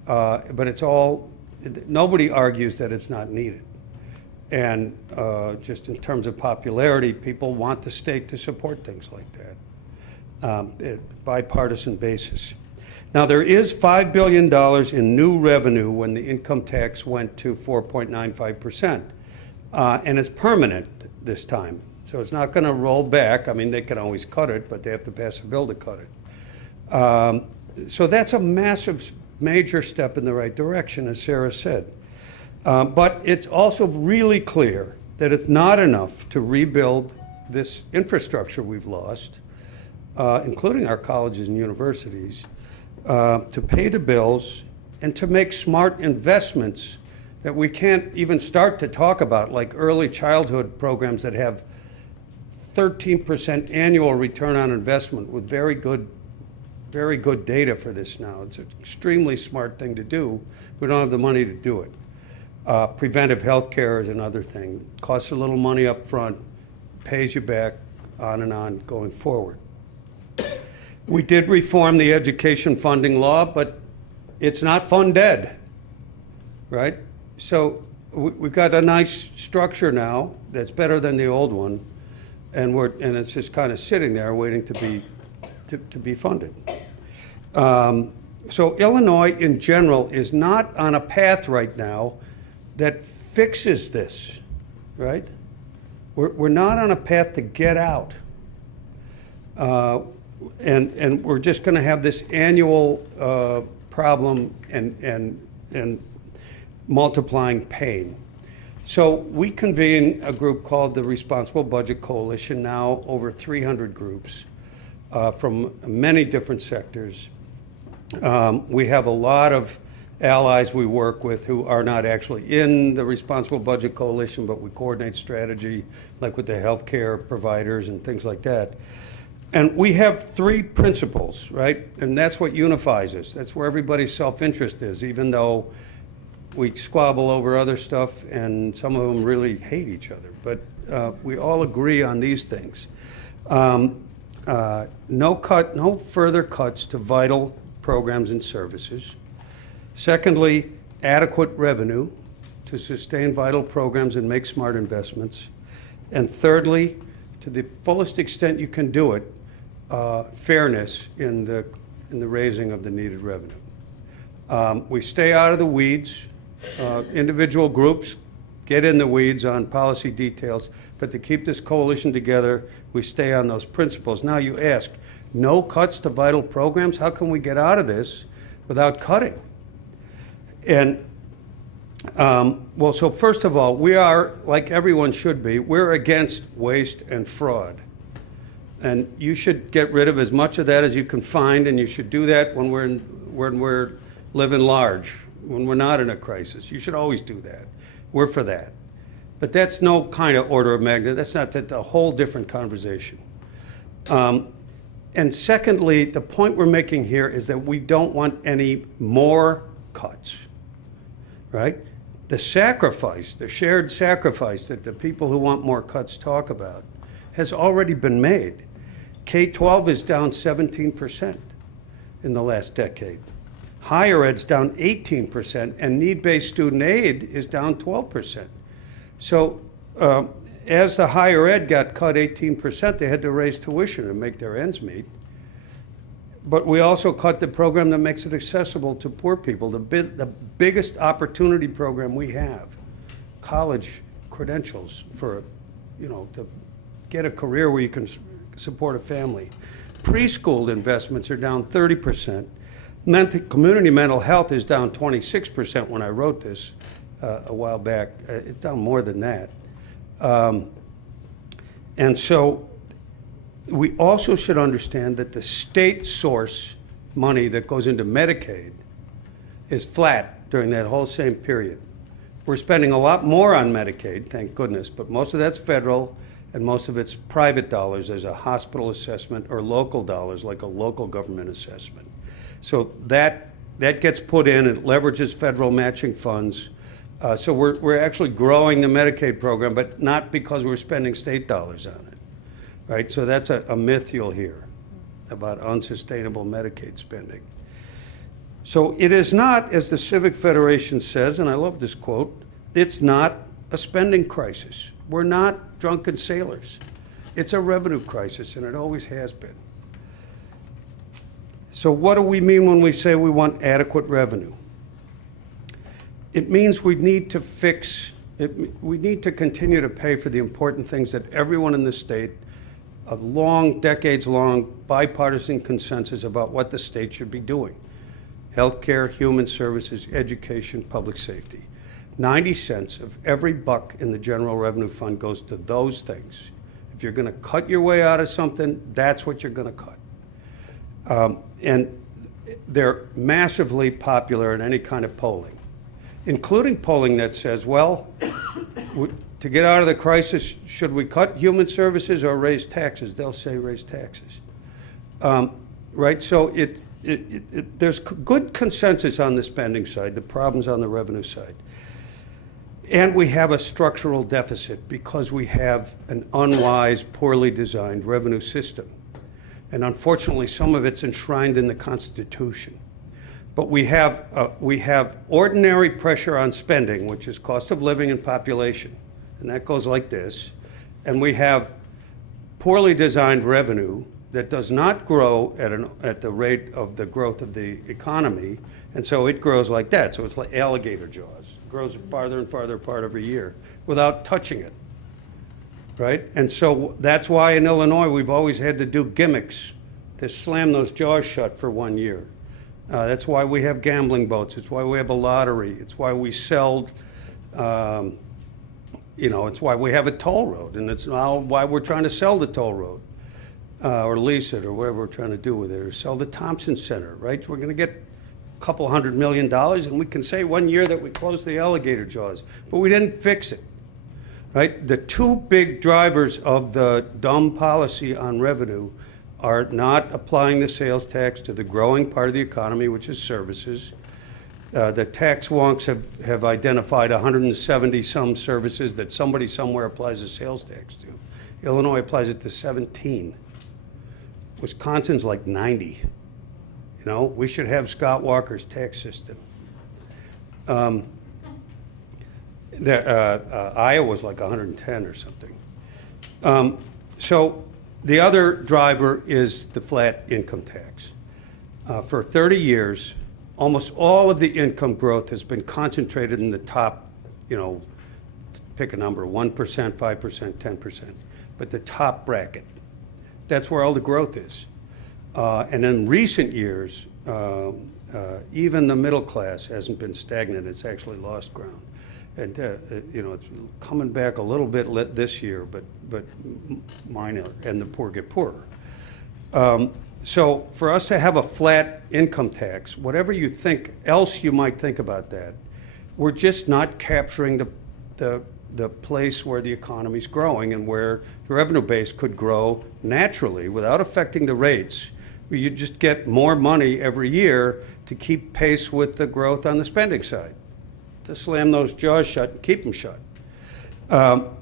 But it's all, nobody argues that it's not needed. And just in terms of popularity, people want the state to support things like that, bipartisan basis. Now, there is $5 billion in new revenue when the income tax went to 4.95%. And it's permanent this time. So it's not going to roll back. I mean, they can always cut it, but they have to pass a bill to cut it. So that's a massive, major step in the right direction, as Sarah said. But it's also really clear that it's not enough to rebuild this infrastructure we've lost. including our colleges and universities, to pay the bills and to make smart investments that we can't even start to talk about, like early childhood programs that have 13% annual return on investment with very good data for this now. It's an extremely smart thing to do. We don't have the money to do it. Preventive health care is another thing. Costs a little money up front, pays you back on and on going forward. We did reform the education funding law, but it's not funded, right? So we've got a nice structure now that's better than the old one, and it's just kind of sitting there waiting to be funded. So Illinois in general is not on a path right now that fixes this, right? We're not on a path to get out. And we're just going to have this annual problem and multiplying pain. So we convene a group called the Responsible Budget Coalition, now over 300 groups from many different sectors. We have a lot of allies we work with who are not actually in the Responsible Budget Coalition, but we coordinate strategy, like with the healthcare providers and things like that. And we have three principles, right? And that's what unifies us. That's where everybody's self-interest is, even though we squabble over other stuff and some of them really hate each other. But we all agree on these things. No further cuts to vital programs and services. Secondly, adequate revenue to sustain vital programs and make smart investments. And thirdly, to the fullest extent you can do it, fairness in the raising of the needed revenue. We stay out of the weeds. Individual groups get in the weeds on policy details, but to keep this coalition together, we stay on those principles. Now you ask, no cuts to vital programs? How can we get out of this without cutting? And well, so first of all, we are, like everyone should be, we're against waste and fraud. And you should get rid of as much of that as you can find, and you should do that when we're living large, when we're not in a crisis. You should always do that. We're for that. But that's no kind of order of magnitude. That's a whole different conversation. And secondly, the point we're making here is that we don't want any more cuts, right? The sacrifice, the shared sacrifice that the people who want more cuts talk about has already been made. K-12 is down 17% in the last decade. Higher ed's down 18%, and need-based student aid is down 12%. So as the higher ed got cut 18%, they had to raise tuition and make their ends meet. But we also cut the program that makes it accessible to poor people, the biggest opportunity program we have, college credentials for, to get a career where you can support a family. Preschool investments are down 30%. Community mental health is down 26% when I wrote this a while back. It's down more than that. And so we also should understand that the state source money that goes into Medicaid is flat during that whole same period. We're spending a lot more on Medicaid, thank goodness, but most of that's federal and most of it's private dollars as a hospital assessment or local dollars like a local government assessment. So that gets put in, it leverages federal matching funds. So we're actually growing the Medicaid program, but not because we're spending state dollars on it, right? So that's a myth you'll hear about unsustainable Medicaid spending. So it is not, as the Civic Federation says, and I love this quote, it's not a spending crisis. We're not drunken sailors. It's a revenue crisis, and it always has been. So what do we mean when we say we want adequate revenue? It means we need to we need to continue to pay for the important things that everyone in the state, a decades-long bipartisan consensus about what the state should be doing. Healthcare, human services, education, public safety. 90 cents of every buck in the general revenue fund goes to those things. If you're going to cut your way out of something, that's what you're going to cut. And they're massively popular in any kind of polling, including polling that says, well, to get out of the crisis, should we cut human services or raise taxes? They'll say raise taxes. Right? So there's good consensus on the spending side, the problems on the revenue side. And we have a structural deficit because we have an unwise, poorly designed revenue system. And unfortunately, some of it's enshrined in the Constitution. But we have ordinary pressure on spending, which is cost of living and population. And that goes like this. And we have poorly designed revenue that does not grow at the rate of the growth of the economy, and so it grows like that. So it's like alligator jaws. It grows farther and farther apart every year without touching it, right? And so that's why in Illinois we've always had to do gimmicks to slam those jaws shut for 1 year. That's why we have gambling boats. It's why we have a lottery. It's why we sell, it's why we have a toll road, and it's now why we're trying to sell the toll road. Or lease it, or whatever we're trying to do with it, or sell the Thompson Center, right? We're going to get a couple $100 million, and we can say 1 year that we closed the alligator jaws, but we didn't fix it, right? The two big drivers of the dumb policy on revenue are not applying the sales tax to the growing part of the economy, which is services. The tax wonks have identified 170 some services that somebody somewhere applies a sales tax to. Illinois applies it to 17. Wisconsin's like 90. We should have Scott Walker's tax system. Iowa's like 110 or something. So the other driver is the flat income tax. For 30 years, almost all of the income growth has been concentrated in the top, pick a number, 1%, 5%, 10%, but the top bracket. That's where all the growth is. And in recent years, even the middle class hasn't been stagnant. It's actually lost ground. And, it's coming back a little bit this year, but minor, and the poor get poorer. So for us to have a flat income tax, whatever you think else you might think about that, we're just not capturing the place where the economy's growing and where the revenue base could grow naturally without affecting the rates. You just get more money every year to keep pace with the growth on the spending side, to slam those jaws shut and keep them shut. What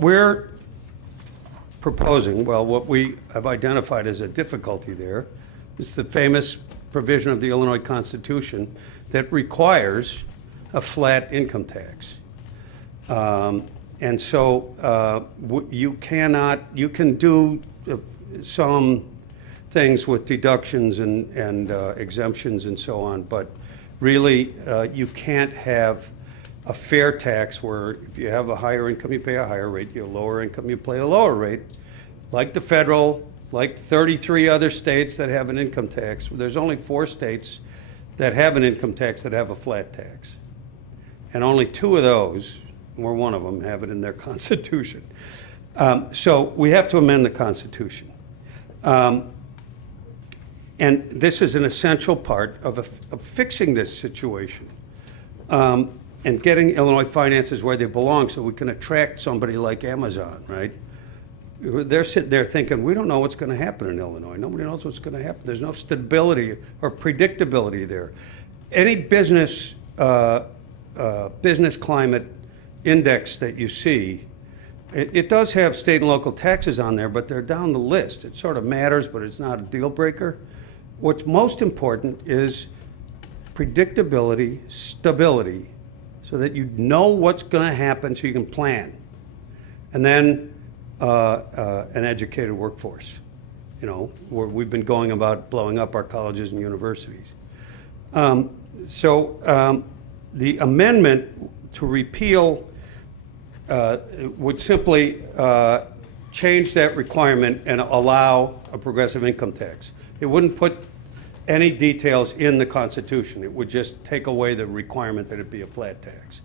we're proposing, what we have identified as a difficulty there, is the famous provision of the Illinois Constitution that requires a flat income tax. And so you can do some things with deductions and exemptions and so on, but really you can't have a fair tax where if you have a higher income, you pay a higher rate, you have a lower income, you pay a lower rate. Like the federal, like 33 other states that have an income tax, there's only 4 states that have an income tax that have a flat tax. And only 2 of those, or one of them, have it in their constitution. So we have to amend the Constitution. And this is an essential part of fixing this situation and getting Illinois finances where they belong so we can attract somebody like Amazon, right? They're sitting there thinking, we don't know what's going to happen in Illinois. Nobody knows what's going to happen. There's no stability or predictability there. Any business climate index that you see, it does have state and local taxes on there, but they're down the list. It sort of matters, but it's not a deal breaker. What's most important is predictability, stability, so that you know what's going to happen so you can plan. And then an educated workforce, where we've been going about blowing up our colleges and universities. So the amendment to repeal would simply change that requirement and allow a progressive income tax. It wouldn't put any details in the Constitution. It would just take away the requirement that it be a flat tax.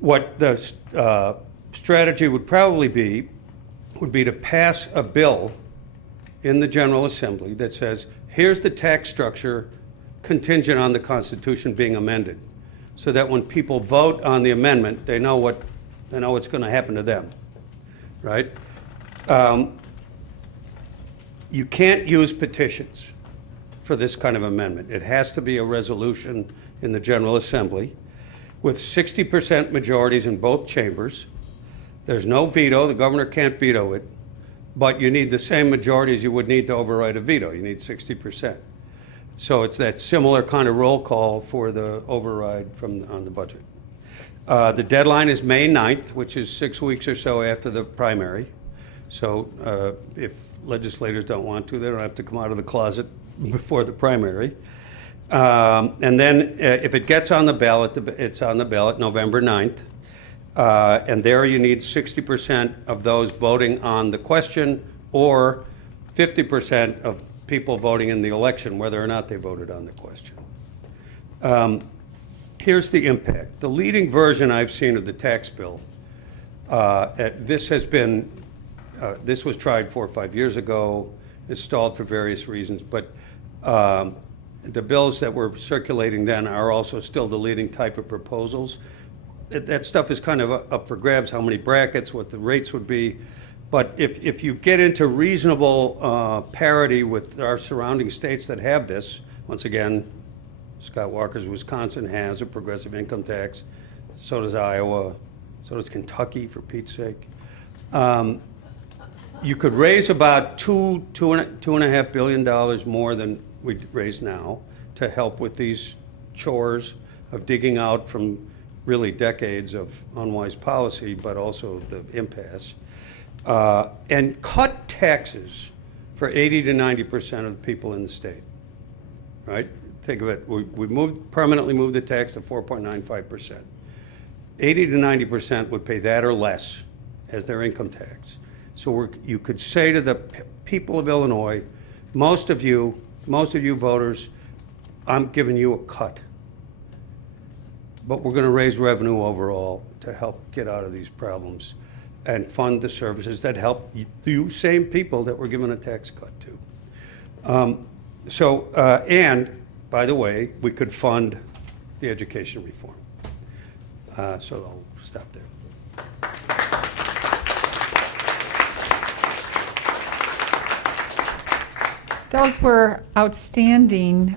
What the strategy would probably be would be to pass a bill in the General Assembly that says, here's the tax structure contingent on the Constitution being amended, so that when people vote on the amendment, they know what's going to happen to them, right? You can't use petitions for this kind of amendment. It has to be a resolution in the General Assembly with 60% majorities in both chambers. There's no veto. The governor can't veto it, but you need the same majority as you would need to override a veto. You need 60%. So it's that similar kind of roll call for the override on the budget. The deadline is May 9th, which is 6 weeks or so after the primary. So if legislators don't want to, they don't have to come out of the closet before the primary. And then if it gets on the ballot, it's on the ballot November 9th. And there you need 60% of those voting on the question, or 50% of people voting in the election, whether or not they voted on the question. Here's the impact. The leading version I've seen of the tax bill, this was tried 4 or 5 years ago. It stalled for various reasons, but the bills that were circulating then are also still the leading type of proposals. That stuff is kind of up for grabs, how many brackets, what the rates would be. But if you get into reasonable parity with our surrounding states that have this, once again, Scott Walker's Wisconsin has a progressive income tax, so does Iowa, so does Kentucky, for Pete's sake. You could raise about $2.5 billion more than we raise now to help with these chores of digging out from really decades of unwise policy, but also the impasse. And cut taxes for 80 to 90% of the people in the state, right? Think of it, we permanently moved the tax to 4.95%. 80 to 90% would pay that or less as their income tax. So you could say to the people of Illinois, most of you voters, I'm giving you a cut. But we're going to raise revenue overall to help get out of these problems and fund the services that help you same people that we're giving a tax cut to. And by the way, we could fund the education reform. So I'll stop there. Those were outstanding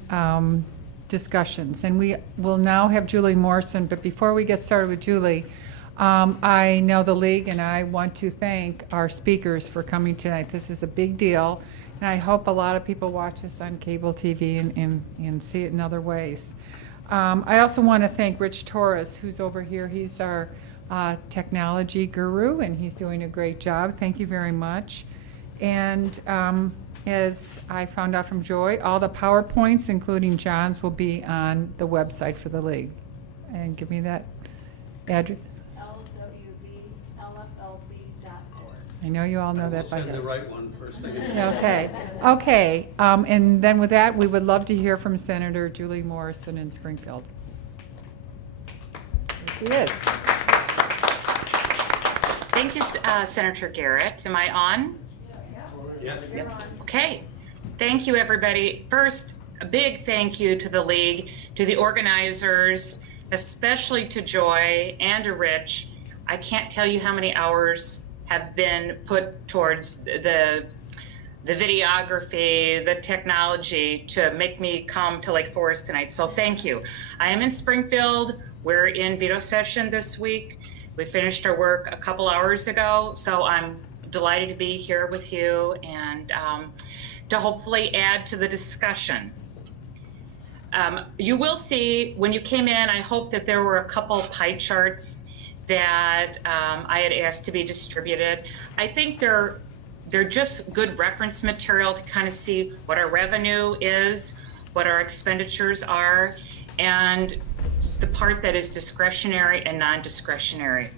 discussions, and we will now have Julie Morrison. But before we get started with Julie, I know the League and I want to thank our speakers for coming tonight. This is a big deal, and I hope a lot of people watch this on cable TV and see it in other ways. I also want to thank Rich Torres, who's over here. He's our technology guru, and he's doing a great job. Thank you very much. And as I found out from Joy, all the PowerPoints, including John's, will be on the website for the League. And give me that address. lwvlflb.org. I know you all know that by Send heart. the right one first thing. Okay. Okay. And then with that, we would love to hear from Senator Julie Morrison in Springfield. Here she is. Thank you, Senator Garrett. Am I on? Yeah. Okay. Thank you, everybody. First, a big thank you to the League, to the organizers, especially to Joy and to Rich. I can't tell you how many hours have been put towards the videography, the technology to make me come to Lake Forest tonight. So thank you. I am in Springfield. We're in veto session this week. We finished our work a couple hours ago, so I'm delighted to be here with you and to hopefully add to the discussion. You will see when you came in, I hope that there were a couple pie charts that I had asked to be distributed. I think they're just good reference material to kind of see what our revenue is, what our expenditures are, and the part that is discretionary and non-discretionary.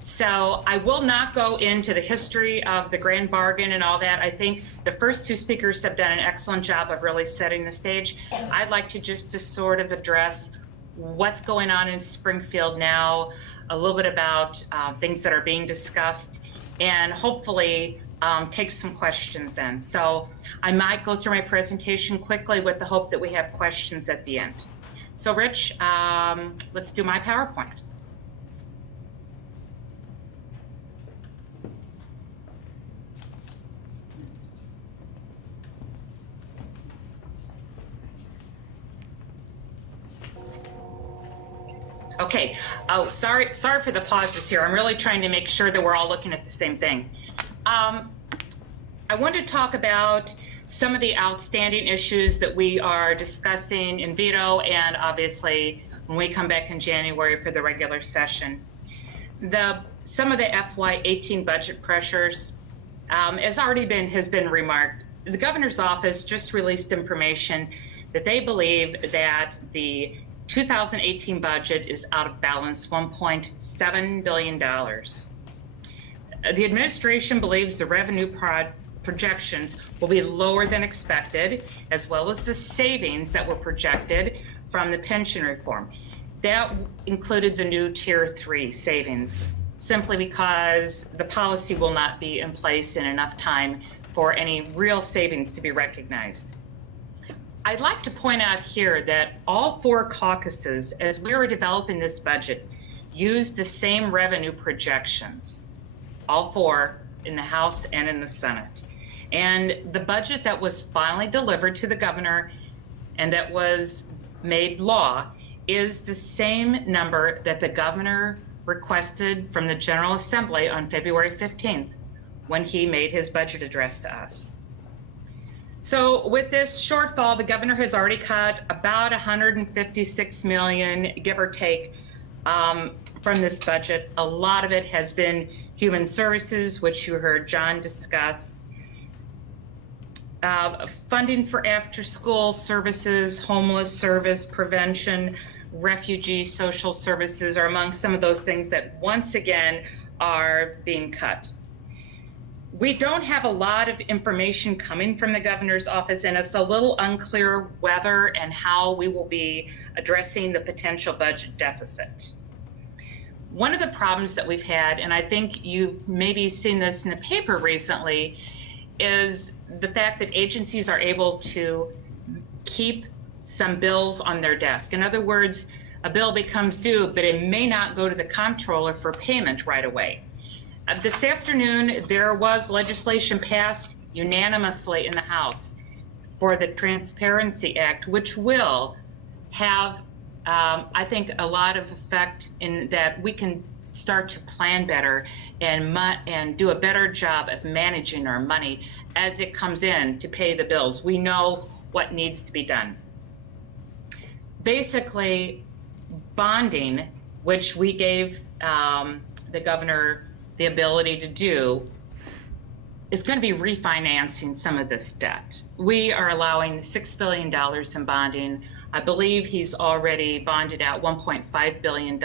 So I will not go into the history of the grand bargain and all that. I think the first two speakers have done an excellent job of really setting the stage. I'd like to just to sort of address what's going on in Springfield now, a little bit about things that are being discussed, and hopefully take some questions in. So I might go through my presentation quickly with the hope that we have questions at the end. So Rich, let's do my PowerPoint. Okay. Oh, sorry for the pauses here. I'm really trying to make sure that we're all looking at the same thing. I wanted to talk about some of the outstanding issues that we are discussing in veto, and obviously when we come back in January for the regular session. Some of the FY18 budget pressures, as has been remarked, the governor's office just released information that they believe that the 2018 budget is out of balance, $1.7 billion. The administration believes the revenue projections will be lower than expected, as well as the savings that were projected from the pension reform. That included the new Tier 3 savings, simply because the policy will not be in place in enough time for any real savings to be recognized. I'd like to point out here that all 4 caucuses, as we were developing this budget, used the same revenue projections, all 4 in the House and in the Senate. And the budget that was finally delivered to the governor and that was made law is the same number that the governor requested from the General Assembly on February 15th when he made his budget address to us. So with this shortfall, the governor has already cut about $156 million, give or take, from this budget. A lot of it has been human services, which you heard John discuss. Funding for after-school services, homeless service prevention, refugee social services are among some of those things that once again are being cut. We don't have a lot of information coming from the governor's office, and it's a little unclear whether and how we will be addressing the potential budget deficit. One of the problems that we've had, and I think you've maybe seen this in the paper recently, is the fact that agencies are able to keep some bills on their desk. In other words, a bill becomes due, but it may not go to the comptroller for payment right away. This afternoon, there was legislation passed unanimously in the House for the Transparency Act, which will have, I think, a lot of effect in that we can start to plan better and do a better job of managing our money as it comes in to pay the bills. We know what needs to be done. Basically, bonding, which we gave the governor the ability to do, is going to be refinancing some of this debt. We are allowing $6 billion in bonding. I believe he's already bonded out $1.5 billion.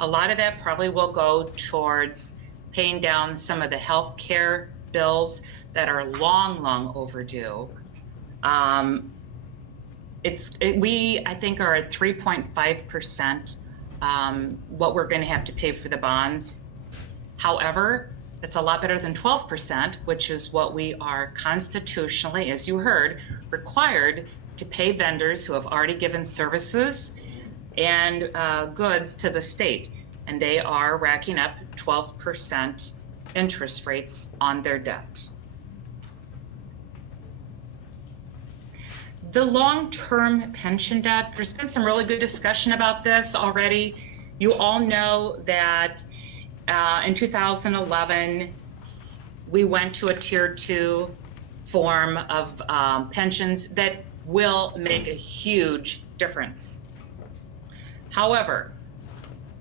A lot of that probably will go towards paying down some of the health care bills that are long, long overdue. We, I think, are at 3.5% what we're going to have to pay for the bonds. However, it's a lot better than 12%, which is what we are constitutionally, as you heard, required to pay vendors who have already given services and goods to the state. And they are racking up 12% interest rates on their debt. The long-term pension debt, there's been some really good discussion about this already. You all know that in 2011, we went to a Tier 2 form of pensions that will make a huge difference. However,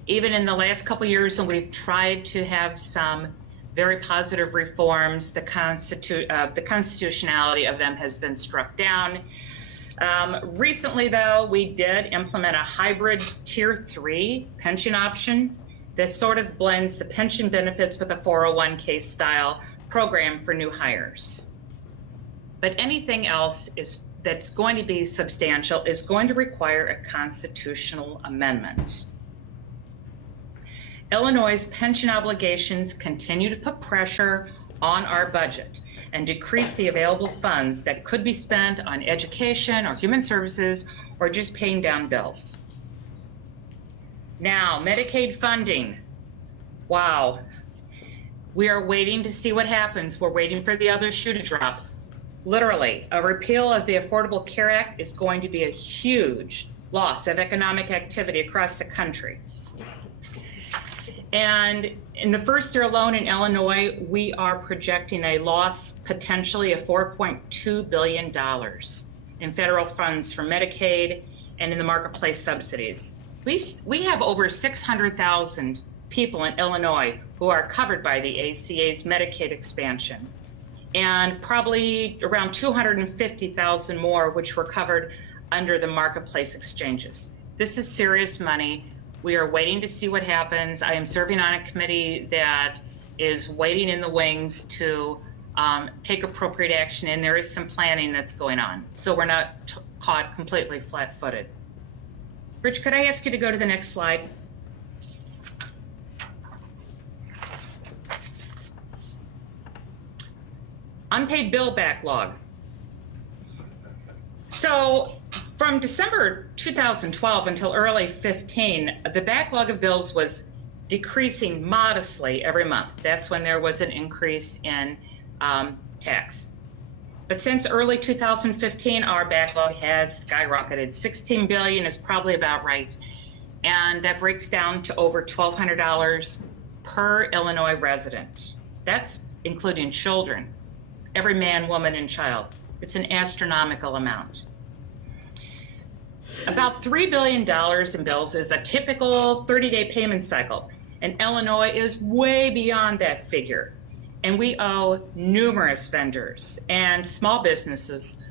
even in the last couple of years, when we've tried to have some very positive reforms, the constitutionality of them has been struck down. Recently, though, we did implement a hybrid Tier 3 pension option that sort of blends the pension benefits with a 401k style program for new hires. But anything else that's going to be substantial is going to require a constitutional amendment. Illinois' pension obligations continue to put pressure on our budget and decrease the available funds that could be spent on education or human services or just paying down bills. Now, Medicaid funding. Wow. We are waiting to see what happens. We're waiting for the other shoe to drop. Literally, a repeal of the Affordable Care Act is going to be a huge loss of economic activity across the country. And in the first year alone in Illinois, we are projecting a loss potentially of $4.2 billion in federal funds from Medicaid and in the marketplace subsidies. We have over 600,000 people in Illinois who are covered by the ACA's Medicaid expansion, and probably around 250,000 more which were covered under the marketplace exchanges. This is serious money. We are waiting to see what happens. I am serving on a committee that is waiting in the wings to take appropriate action, and there is some planning that's going on. So we're not caught completely flat-footed. Rich, could I ask you to go to the next slide? Unpaid bill backlog. So from December 2012 until early 15, the backlog of bills was decreasing modestly every month. That's when there was an increase in tax. But since early 2015, our backlog has skyrocketed. $16 billion is probably about right. And that breaks down to over $1,200 per Illinois resident. That's including children, every man, woman, and child. It's an astronomical amount. About $3 billion in bills is a typical 30-day payment cycle, and Illinois is way beyond that figure. And we owe numerous vendors and small businesses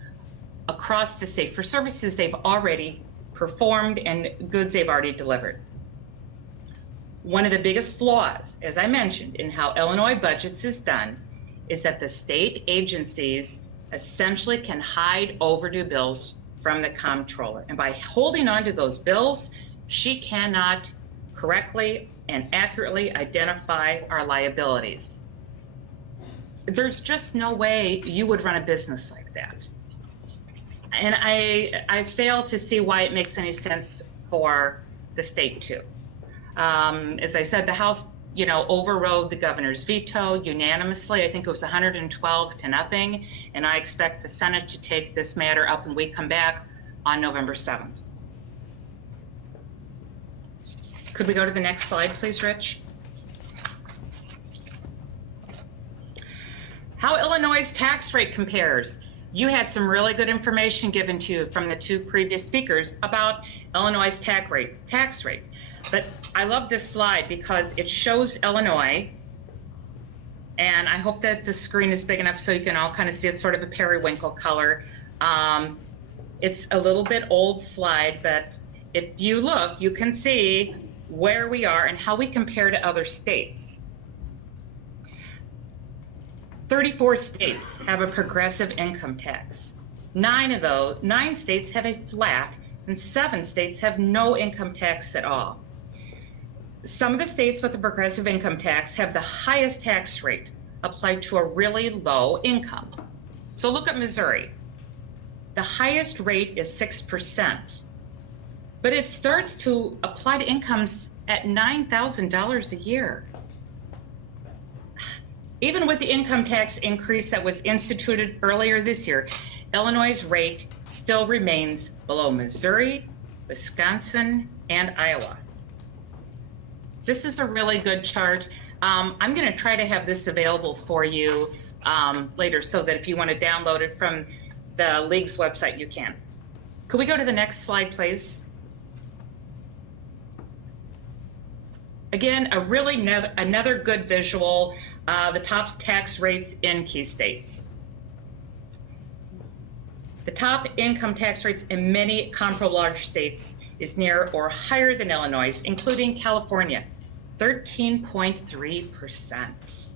across the state for services they've already performed and goods they've already delivered. One of the biggest flaws, as I mentioned, in how Illinois budgets is done is that the state agencies essentially can hide overdue bills from the comptroller. And by holding on to those bills, she cannot correctly and accurately identify our liabilities. There's just no way you would run a business like that. And I fail to see why it makes any sense for the state to. As I said, the House, overrode the governor's veto unanimously. I think it was 112 to nothing. And I expect the Senate to take this matter up when we come back on November 7th. Could we go to the next slide, please, Rich? How Illinois' tax rate compares. You had some really good information given to you from the two previous speakers about Illinois' tax rate. But I love this slide because it shows Illinois, and I hope that the screen is big enough so you can all kind of see it's sort of a periwinkle color. It's a little bit old slide, but if you look, you can see where we are and how we compare to other states. 34 states have a progressive income tax. 9 states have a flat, and 7 states have no income tax at all. Some of the states with a progressive income tax have the highest tax rate applied to a really low income. So look at Missouri. The highest rate is 6%, but it starts to apply to incomes at $9,000 a year. Even with the income tax increase that was instituted earlier this year, Illinois' rate still remains below Missouri, Wisconsin, and Iowa. This is a really good chart. I'm going to try to have this available for you later so that if you want to download it from the League's website, you can. Could we go to the next slide, please? Again, another good visual, the top tax rates in key states. The top income tax rates in many comparable large states is near or higher than Illinois, including California, 13.3%.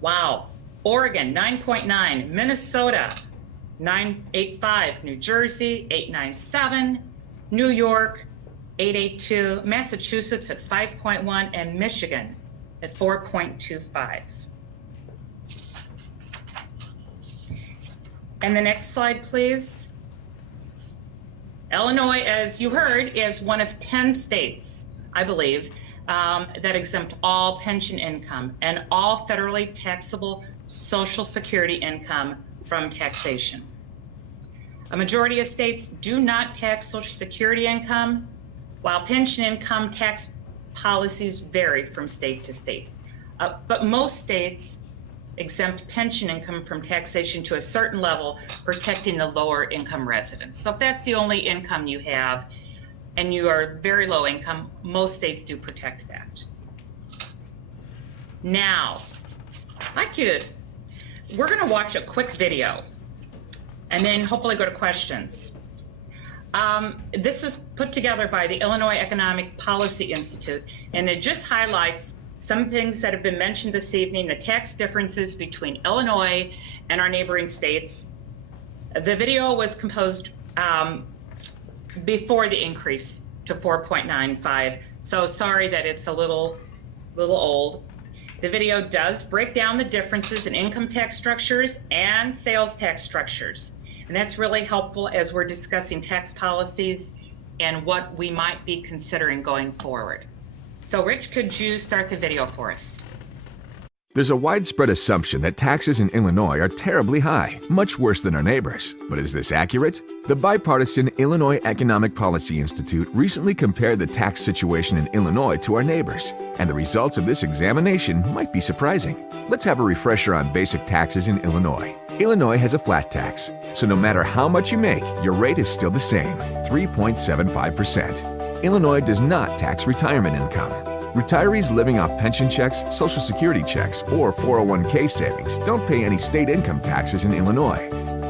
Wow. Oregon, 9.9. Minnesota, 9.85. New Jersey, 8.97. New York, 882, Massachusetts at 5.1, and Michigan at 4.25. And the next slide, please. Illinois, as you heard, is one of 10 states, I believe, that exempt all pension income and all federally taxable Social Security income from taxation. A majority of states do not tax Social Security income, while pension income tax policies vary from state to state. But most states exempt pension income from taxation to a certain level, protecting the lower income residents. So if that's the only income you have and you are very low income, most states do protect that. Now, we're gonna watch a quick video and then hopefully go to questions. This is put together by the Illinois Economic Policy Institute, and it just highlights some things that have been mentioned this evening, the tax differences between Illinois and our neighboring states. The video was composed before the increase to 4.95, so sorry that it's a little old. The video does break down the differences in income tax structures and sales tax structures. And that's really helpful as we're discussing tax policies and what we might be considering going forward. So Rich, could you start the video for us? There's a widespread assumption that taxes in Illinois are terribly high, much worse than our neighbors. But is this accurate? The bipartisan Illinois Economic Policy Institute recently compared the tax situation in Illinois to our neighbors, and the results of this examination might be surprising. Let's have a refresher on basic taxes in Illinois. Illinois has a flat tax, so no matter how much you make, your rate is still the same, 3.75%. Illinois does not tax retirement income. Retirees living off pension checks, Social Security checks, or 401k savings don't pay any state income taxes in Illinois.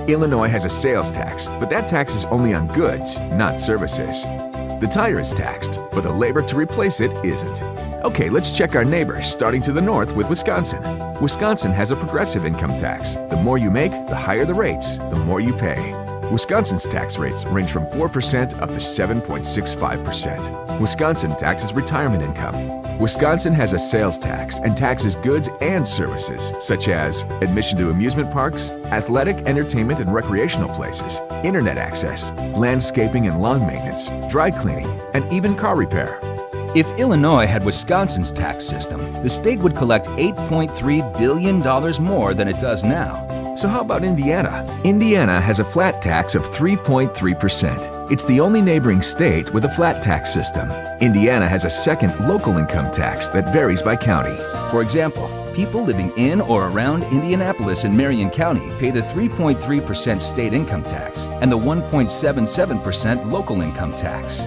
Illinois has a sales tax, but that tax is only on goods, not services. The tire is taxed, but the labor to replace it isn't. Okay, let's check our neighbors, starting to the north with Wisconsin. Wisconsin has a progressive income tax. The more you make, the higher the rates, the more you pay. Wisconsin's tax rates range from 4% up to 7.65%. Wisconsin taxes retirement income. Wisconsin has a sales tax and taxes goods and services, such as admission to amusement parks, athletic, entertainment, and recreational places, internet access, landscaping and lawn maintenance, dry cleaning, and even car repair. If Illinois had Wisconsin's tax system, the state would collect $8.3 billion more than it does now. So how about Indiana? Indiana has a flat tax of 3.3%. It's the only neighboring state with a flat tax system. Indiana has a second local income tax that varies by county. For example, people living in or around Indianapolis and Marion County pay the 3.3% state income tax and the 1.77% local income tax.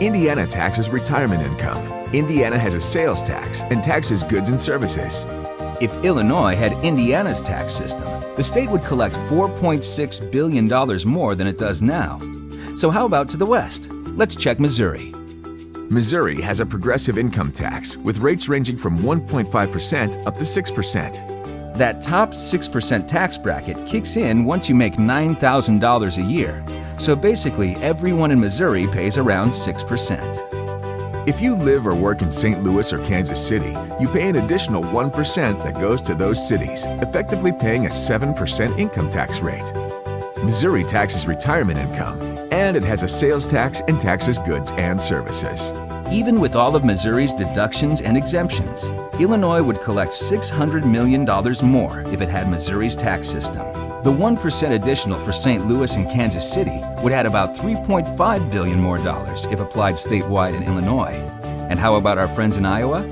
Indiana taxes retirement income. Indiana has a sales tax and taxes goods and services. If Illinois had Indiana's tax system, the state would collect $4.6 billion more than it does now. So how about to the west? Let's check Missouri. Missouri has a progressive income tax with rates ranging from 1.5% up to 6%. That top 6% tax bracket kicks in once you make $9,000 a year. So basically, everyone in Missouri pays around 6%. If you live or work in St. Louis or Kansas City, you pay an additional 1% that goes to those cities, effectively paying a 7% income tax rate. Missouri taxes retirement income, and it has a sales tax and taxes goods and services. Even with all of Missouri's deductions and exemptions, Illinois would collect $600 million more if it had Missouri's tax system. The 1% additional for St. Louis and Kansas City would add about $3.5 billion more if applied statewide in Illinois. And how about our friends in Iowa?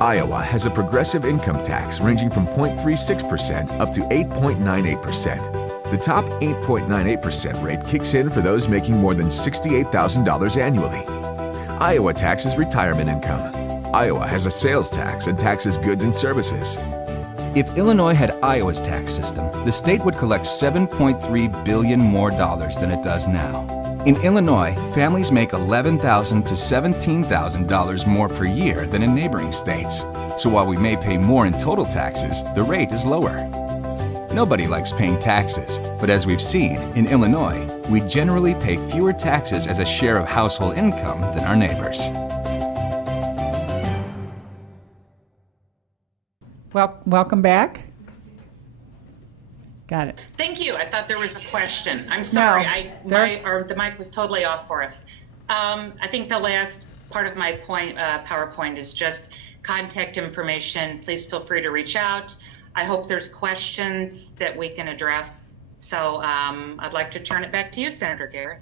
Iowa has a progressive income tax ranging from 0.36% up to 8.98%. The top 8.98% rate kicks in for those making more than $68,000 annually. Iowa taxes retirement income. Iowa has a sales tax and taxes goods and services. If Illinois had Iowa's tax system, the state would collect $7.3 billion more than it does now. In Illinois, families make $11,000 to $17,000 more per year than in neighboring states. So while we may pay more in total taxes, the rate is lower. Nobody likes paying taxes, but as we've seen, in Illinois, we generally pay fewer taxes as a share of household income than our neighbors. Welcome back. Got it. Thank you. I thought there was a question. I'm sorry. No, The mic was totally off for us. I think the last part of my PowerPoint is just contact information. Please feel free to reach out. I hope there's questions that we can address. So I'd like to turn it back to you, Senator Garrett.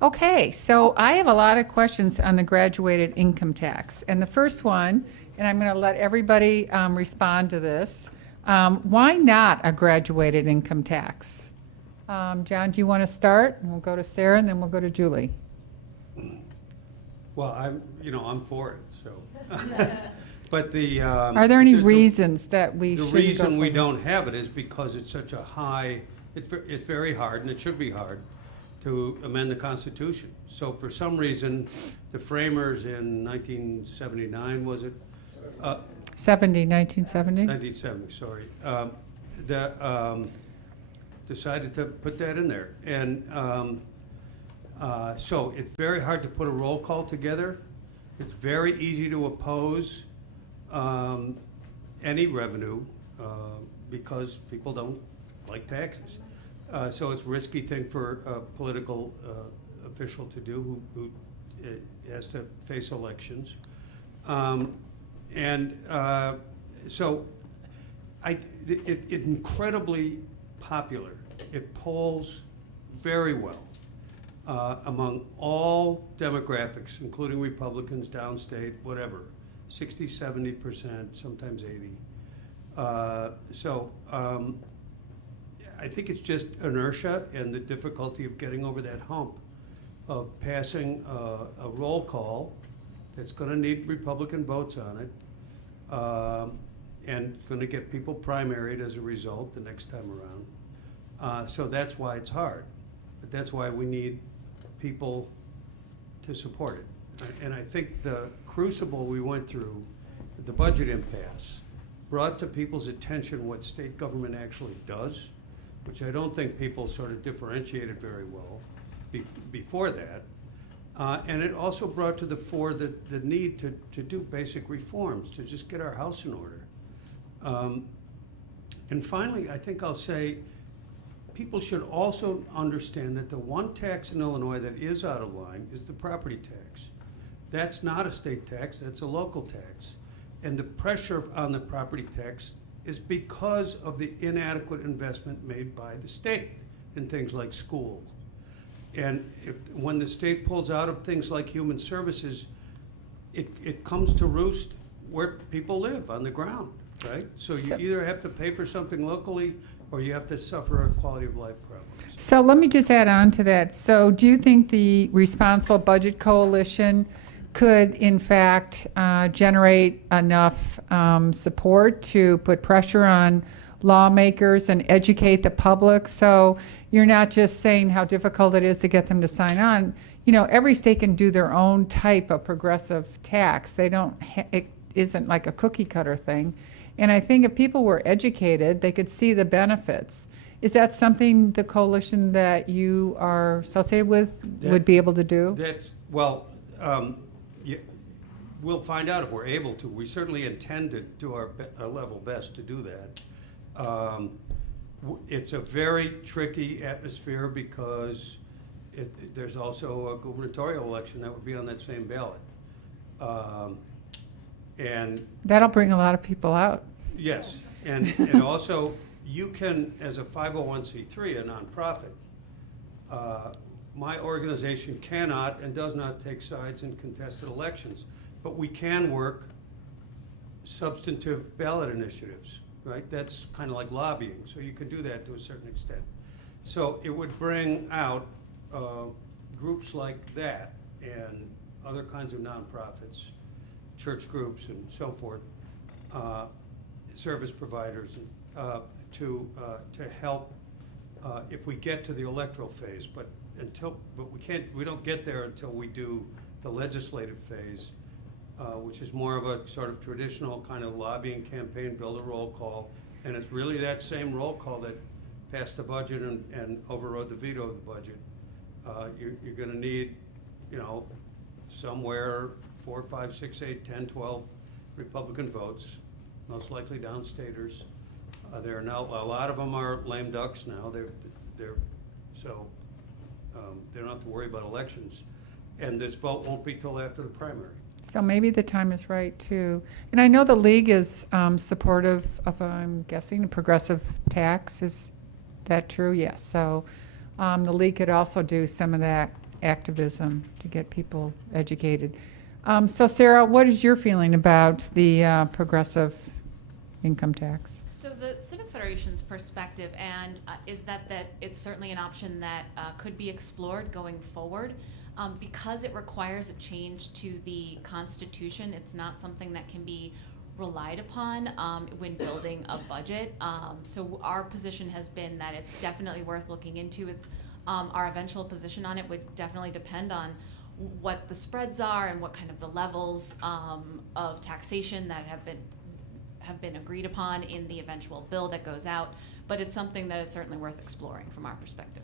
Okay, so I have a lot of questions on the graduated income tax. And the first one, and I'm going to let everybody respond to this. Why not a graduated income tax? John, do you want to start? And we'll go to Sarah, and then we'll go to Julie. Well, I'm for it, so. But Are there any reasons that we the shouldn't go reason we for it? don't have it is because it's such a high, it's very hard, and it should be hard, to amend the Constitution. So for some reason, the framers in 1979, was it? 1970? 1970, sorry. Decided to put that in there. And so it's very hard to put a roll call together. It's very easy to oppose any revenue because people don't like taxes. So it's a risky thing for a political official to do who has to face elections. So it's incredibly popular. It polls very well among all demographics, including Republicans, downstate, whatever, 60, 70%, sometimes 80. I think it's just inertia and the difficulty of getting over that hump of passing a roll call that's going to need Republican votes on it, and going to get people primaried as a result the next time around. So that's why it's hard. But that's why we need people to support it. And I think the crucible we went through, the budget impasse, brought to people's attention what state government actually does, which I don't think people sort of differentiated very well before that. And it also brought to the fore the need to do basic reforms, to just get our house in order. And finally, I think I'll say, people should also understand that the one tax in Illinois that is out of line is the property tax. That's not a state tax, that's a local tax. And the pressure on the property tax is because of the inadequate investment made by the state in things like schools. And when the state pulls out of things like human services, it comes to roost where people live, on the ground, right? So you either have to pay for something locally or you have to suffer a quality of life problem. So let me just add on to that. So do you think the Responsible Budget Coalition could, in fact, generate enough support to put pressure on lawmakers and educate the public? So you're not just saying how difficult it is to get them to sign on. You know, every state can do their own type of progressive tax. They don't, it isn't like a cookie cutter thing. And I think if people were educated, they could see the benefits. Is that something the coalition that you are associated with would be able to do? Yeah, we'll find out if we're able to. We certainly intend to do our level best to do that. It's a very tricky atmosphere because there's also a gubernatorial election that would be on that same ballot. And that'll bring a lot of people out. yes, and also you can, as a 501c3, a nonprofit, my organization cannot and does not take sides in contested elections, but we can work substantive ballot initiatives, right? That's kind of like lobbying, so you can do that to a certain extent. So it would bring out groups like that and other kinds of nonprofits, church groups and so forth, service providers, to help if we get to the electoral phase. But we don't get there until we do the legislative phase, which is more of a sort of traditional kind of lobbying campaign, build a roll call, and it's really that same roll call that passed the budget and overrode the veto of the budget, you're going to need, somewhere 4, 5, 6, 8, 10, 12 Republican votes, most likely downstaters. There are now, a lot of them are lame ducks now. So they don't have to worry about elections. And this vote won't be till after the primary. So maybe the time is right, too. And I know the league is supportive of, I'm guessing, a progressive tax. Is that true? Yes. So the league could also do some of that activism to get people educated. So Sarah, what is your feeling about the progressive income tax? So the Civic Federation's perspective is that it's certainly an option that could be explored going forward. Because it requires a change to the Constitution, it's not something that can be relied upon when building a budget. So our position has been that it's definitely worth looking into. Our eventual position on it would definitely depend on what the spreads are and what kind of the levels of taxation that have been agreed upon in the eventual bill that goes out. But it's something that is certainly worth exploring from our perspective,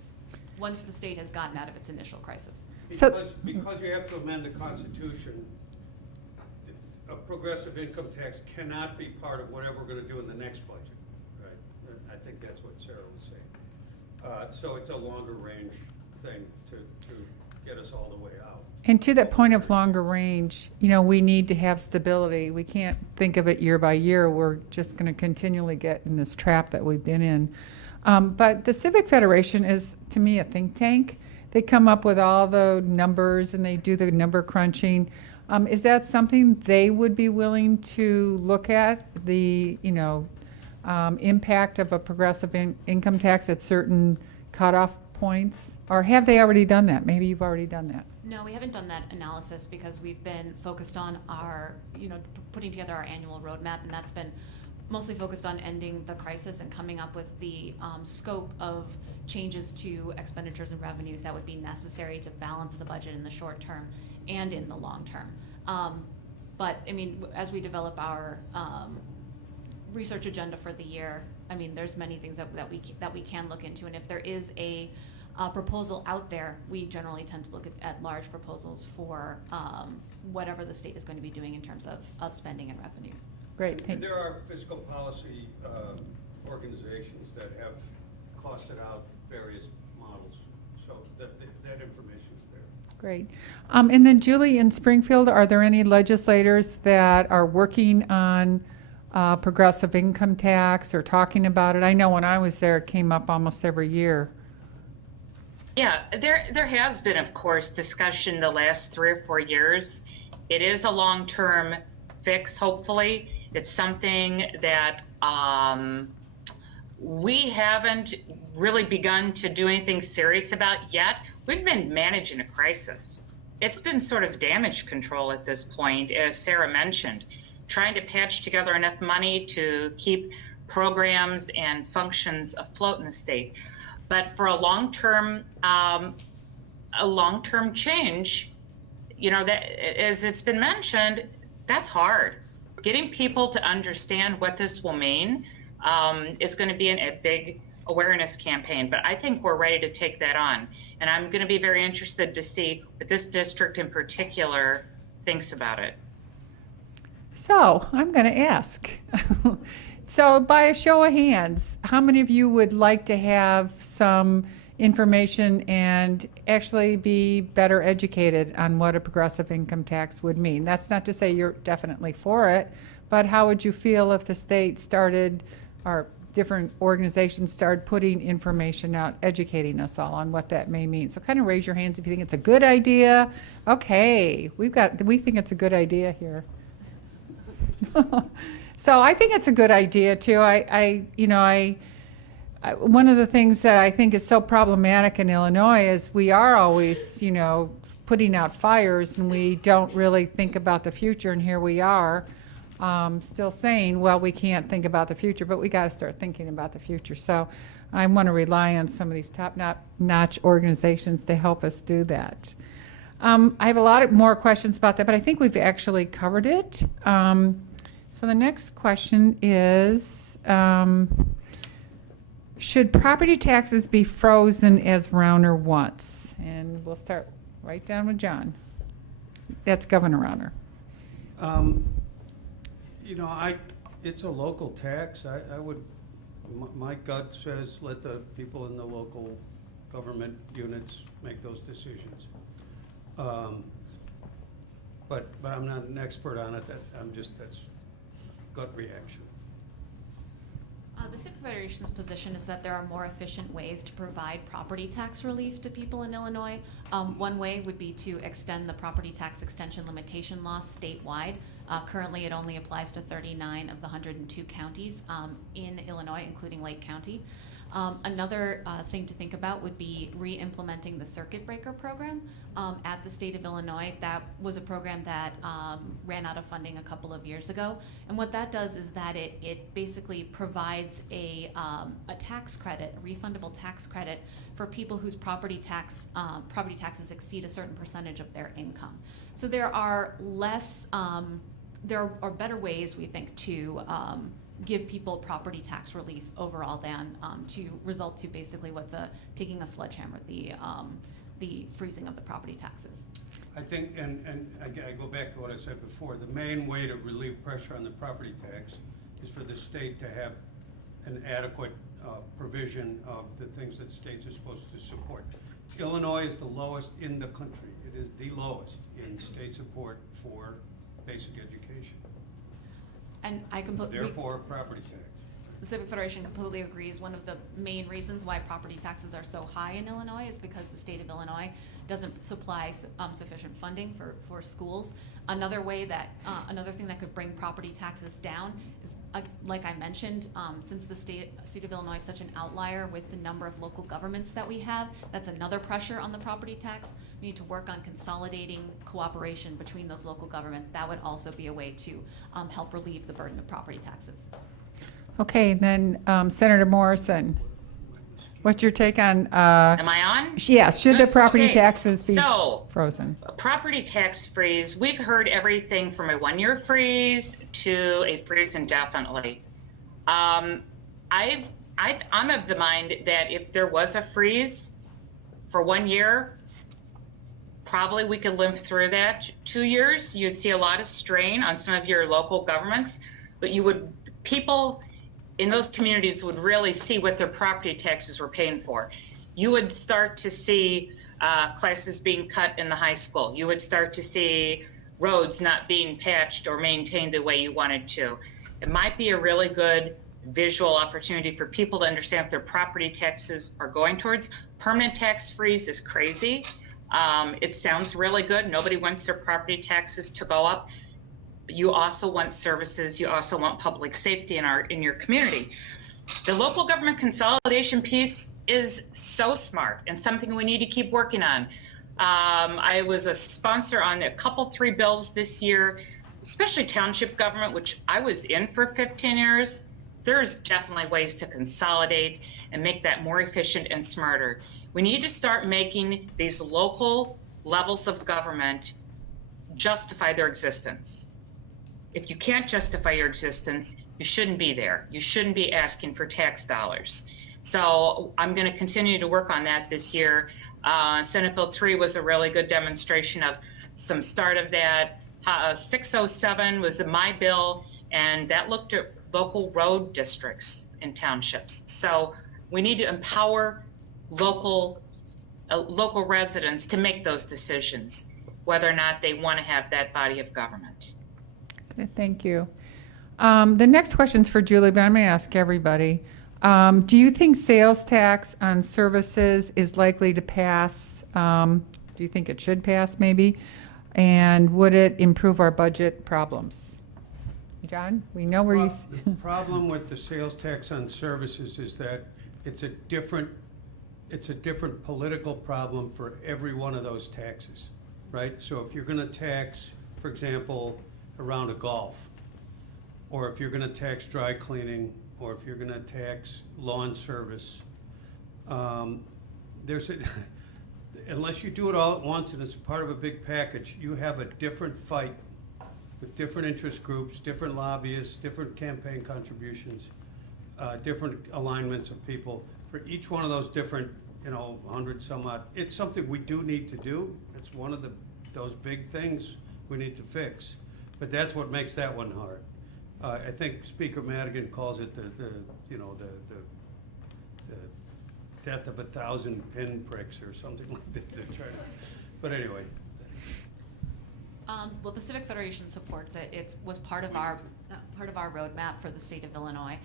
once the state has gotten out of its initial crisis. Because you have to amend the Constitution, a progressive income tax cannot be part of whatever we're going to do in the next budget, right? I think that's what Sarah was saying. So it's a longer range thing to get us all the way out. And to that point of longer range, we need to have stability. We can't think of it year by year. We're just going to continually get in this trap that we've been in. But the Civic Federation is, to me, a think tank. They come up with all the numbers and they do the number crunching. Is that something they would be willing to look at, the impact of a progressive income tax at certain cutoff points? Or have they already done that? Maybe you've already done that. No, we haven't done that analysis because we've been focused on our, putting together our annual roadmap, and that's been mostly focused on ending the crisis and coming up with the scope of changes to expenditures and revenues that would be necessary to balance the budget in the short term and in the long term. But I mean, as we develop our research agenda for the year, I mean, there's many things that we can look into, and if there is a proposal out there, we generally tend to look at large proposals for whatever the state is going to be doing in terms of spending and revenue. Great. And there are fiscal policy organizations that have costed out various models, so that information's there. Great. And then Julie, in Springfield, are there any legislators that are working on progressive income tax or talking about it? I know when I was there, it came up almost every year. Yeah, there has been, of course, discussion the last 3 or 4 years. It is a long-term fix, hopefully. It's something that we haven't really begun to do anything serious about yet. We've been managing a crisis. It's been sort of damage control at this point, as Sarah mentioned, trying to patch together enough money to keep programs and functions afloat in the state. But for a long-term change, that, as it's been mentioned, that's hard. Getting people to understand what this will mean is going to be a big awareness campaign, but I think we're ready to take that on. And I'm going to be very interested to see what this district in particular thinks about it. So I'm going to ask. So by a show of hands, how many of you would like to have some information and actually be better educated on what a progressive income tax would mean? That's not to say you're definitely for it, but how would you feel if the state started, or different organizations started putting information out, educating us all on what that may mean? So kind of raise your hands if you think it's a good idea. Okay, we think it's a good idea here. So I think it's a good idea too. One of the things that I think is so problematic in Illinois is we are always, putting out fires, and we don't really think about the future. And here we are, still saying, well, we can't think about the future, but we got to start thinking about the future. So I want to rely on some of these top-notch organizations to help us do that. I have a lot more questions about that, but I think we've actually covered it. So the next question is, Should property taxes be frozen as Rauner wants? And we'll start right down with John. That's Governor Rauner. You know, it's a local tax. I would, my gut says let the people in the local government units make those decisions. But I'm not an expert on it. That's gut reaction. The Civic Federation's position is that there are more efficient ways to provide property tax relief to people in Illinois. One way would be to extend the property tax extension limitation law statewide. Currently, it only applies to 39 of the 102 counties in Illinois, including Lake County. Another thing to think about would be re-implementing the circuit breaker program at the state of Illinois. That was a program that ran out of funding a couple of years ago. And what that does is that it basically provides a tax credit, a refundable tax credit for people whose property taxes exceed a certain percentage of their income. So there are there are better ways, we think, to give people property tax relief overall than to result to basically taking a sledgehammer, the freezing of the property taxes. I think, and again, I go back to what I said before, the main way to relieve pressure on the property tax is for the state to have an adequate provision of the things that states are supposed to support. Illinois is the lowest in the country. It is the lowest in state support for basic education. And I completely, Therefore, property tax. the Civic Federation completely agrees. One of the main reasons why property taxes are so high in Illinois is because the state of Illinois doesn't supply sufficient funding for schools. Another way that, another thing that could bring property taxes down is, like I mentioned, since the state of Illinois is such an outlier with the number of local governments that we have, that's another pressure on the property tax. We need to work on consolidating cooperation between those local governments. That would also be a way to help relieve the burden of property taxes. Okay, then Senator Morrison, what's your take on? Am I on? Yes, should the property Okay, taxes be so, frozen? a property tax freeze, we've heard everything from a 1-year freeze to a freeze indefinitely. I'm of the mind that if there was a freeze for 1 year, probably we could limp through that. 2 years, you'd see a lot of strain on some of your local governments, but people in those communities would really see what their property taxes were paying for. You would start to see classes being cut in the high school. You would start to see roads not being patched or maintained the way you wanted to. It might be a really good visual opportunity for people to understand what their property taxes are going towards. Permanent tax freeze is crazy. It sounds really good. Nobody wants their property taxes to go up. You also want services. You also want public safety in your community. The local government consolidation piece is so smart and something we need to keep working on. I was a sponsor on a couple 3 bills this year, especially township government, which I was in for 15 years. There's definitely ways to consolidate and make that more efficient and smarter. We need to start making these local levels of government justify their existence. If you can't justify your existence, you shouldn't be there. You shouldn't be asking for tax dollars. So I'm going to continue to work on that this year. Senate Bill 3 was a really good demonstration of some start of that. 607 was my bill, and that looked at local road districts in townships. So we need to empower local residents to make those decisions, whether or not they want to have that body of government. Thank you. The next question's for Julie, but I'm going to ask everybody. Do you think sales tax on services is likely to pass? Do you think it should pass, maybe? And would it improve our budget problems? John, we know where Well, the problem with the sales tax on services is that it's a different political problem for every one of those taxes, right? So if you're going to tax, for example, a round of golf, or if you're going to tax dry cleaning, or if you're going to tax lawn service, unless you do it all at once and it's part of a big package, you have a different fight with different interest groups, different lobbyists, different campaign contributions. different alignments of people. For each one of those different, 100 some odd, it's something we do need to do. It's one of those big things we need to fix. But that's what makes that one hard. I think Speaker Madigan calls it the death of 1,000 pinpricks or something like that. They're trying to, but anyway. Well, the Civic Federation supports it. It was part of our roadmap for the state of Illinois.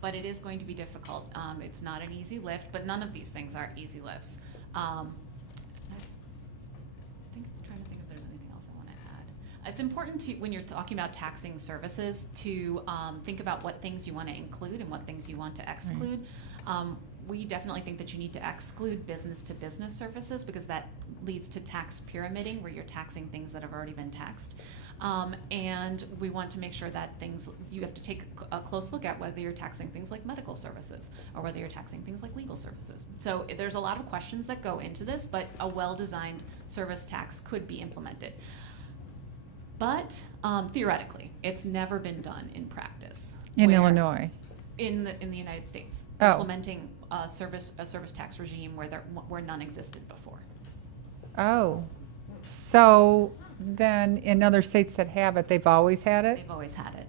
But it is going to be difficult. It's not an easy lift, but none of these things are easy lifts. Trying to think if there's anything else I want to add. It's important to, when you're talking about taxing services, to think about what things you want to include and what things you want to exclude. We definitely think that you need to exclude business-to-business services because that leads to tax pyramiding, where you're taxing things that have already been taxed. And we want to make sure that you have to take a close look at whether you're taxing things like medical services or whether you're taxing things like legal services. So there's a lot of questions that go into this, but a well-designed service tax could be implemented. But theoretically, it's never been done in practice. In Illinois? In the United States, Oh. implementing a service tax regime where none existed before. Oh, so then in other states that have it, they've always had it? They've always had it.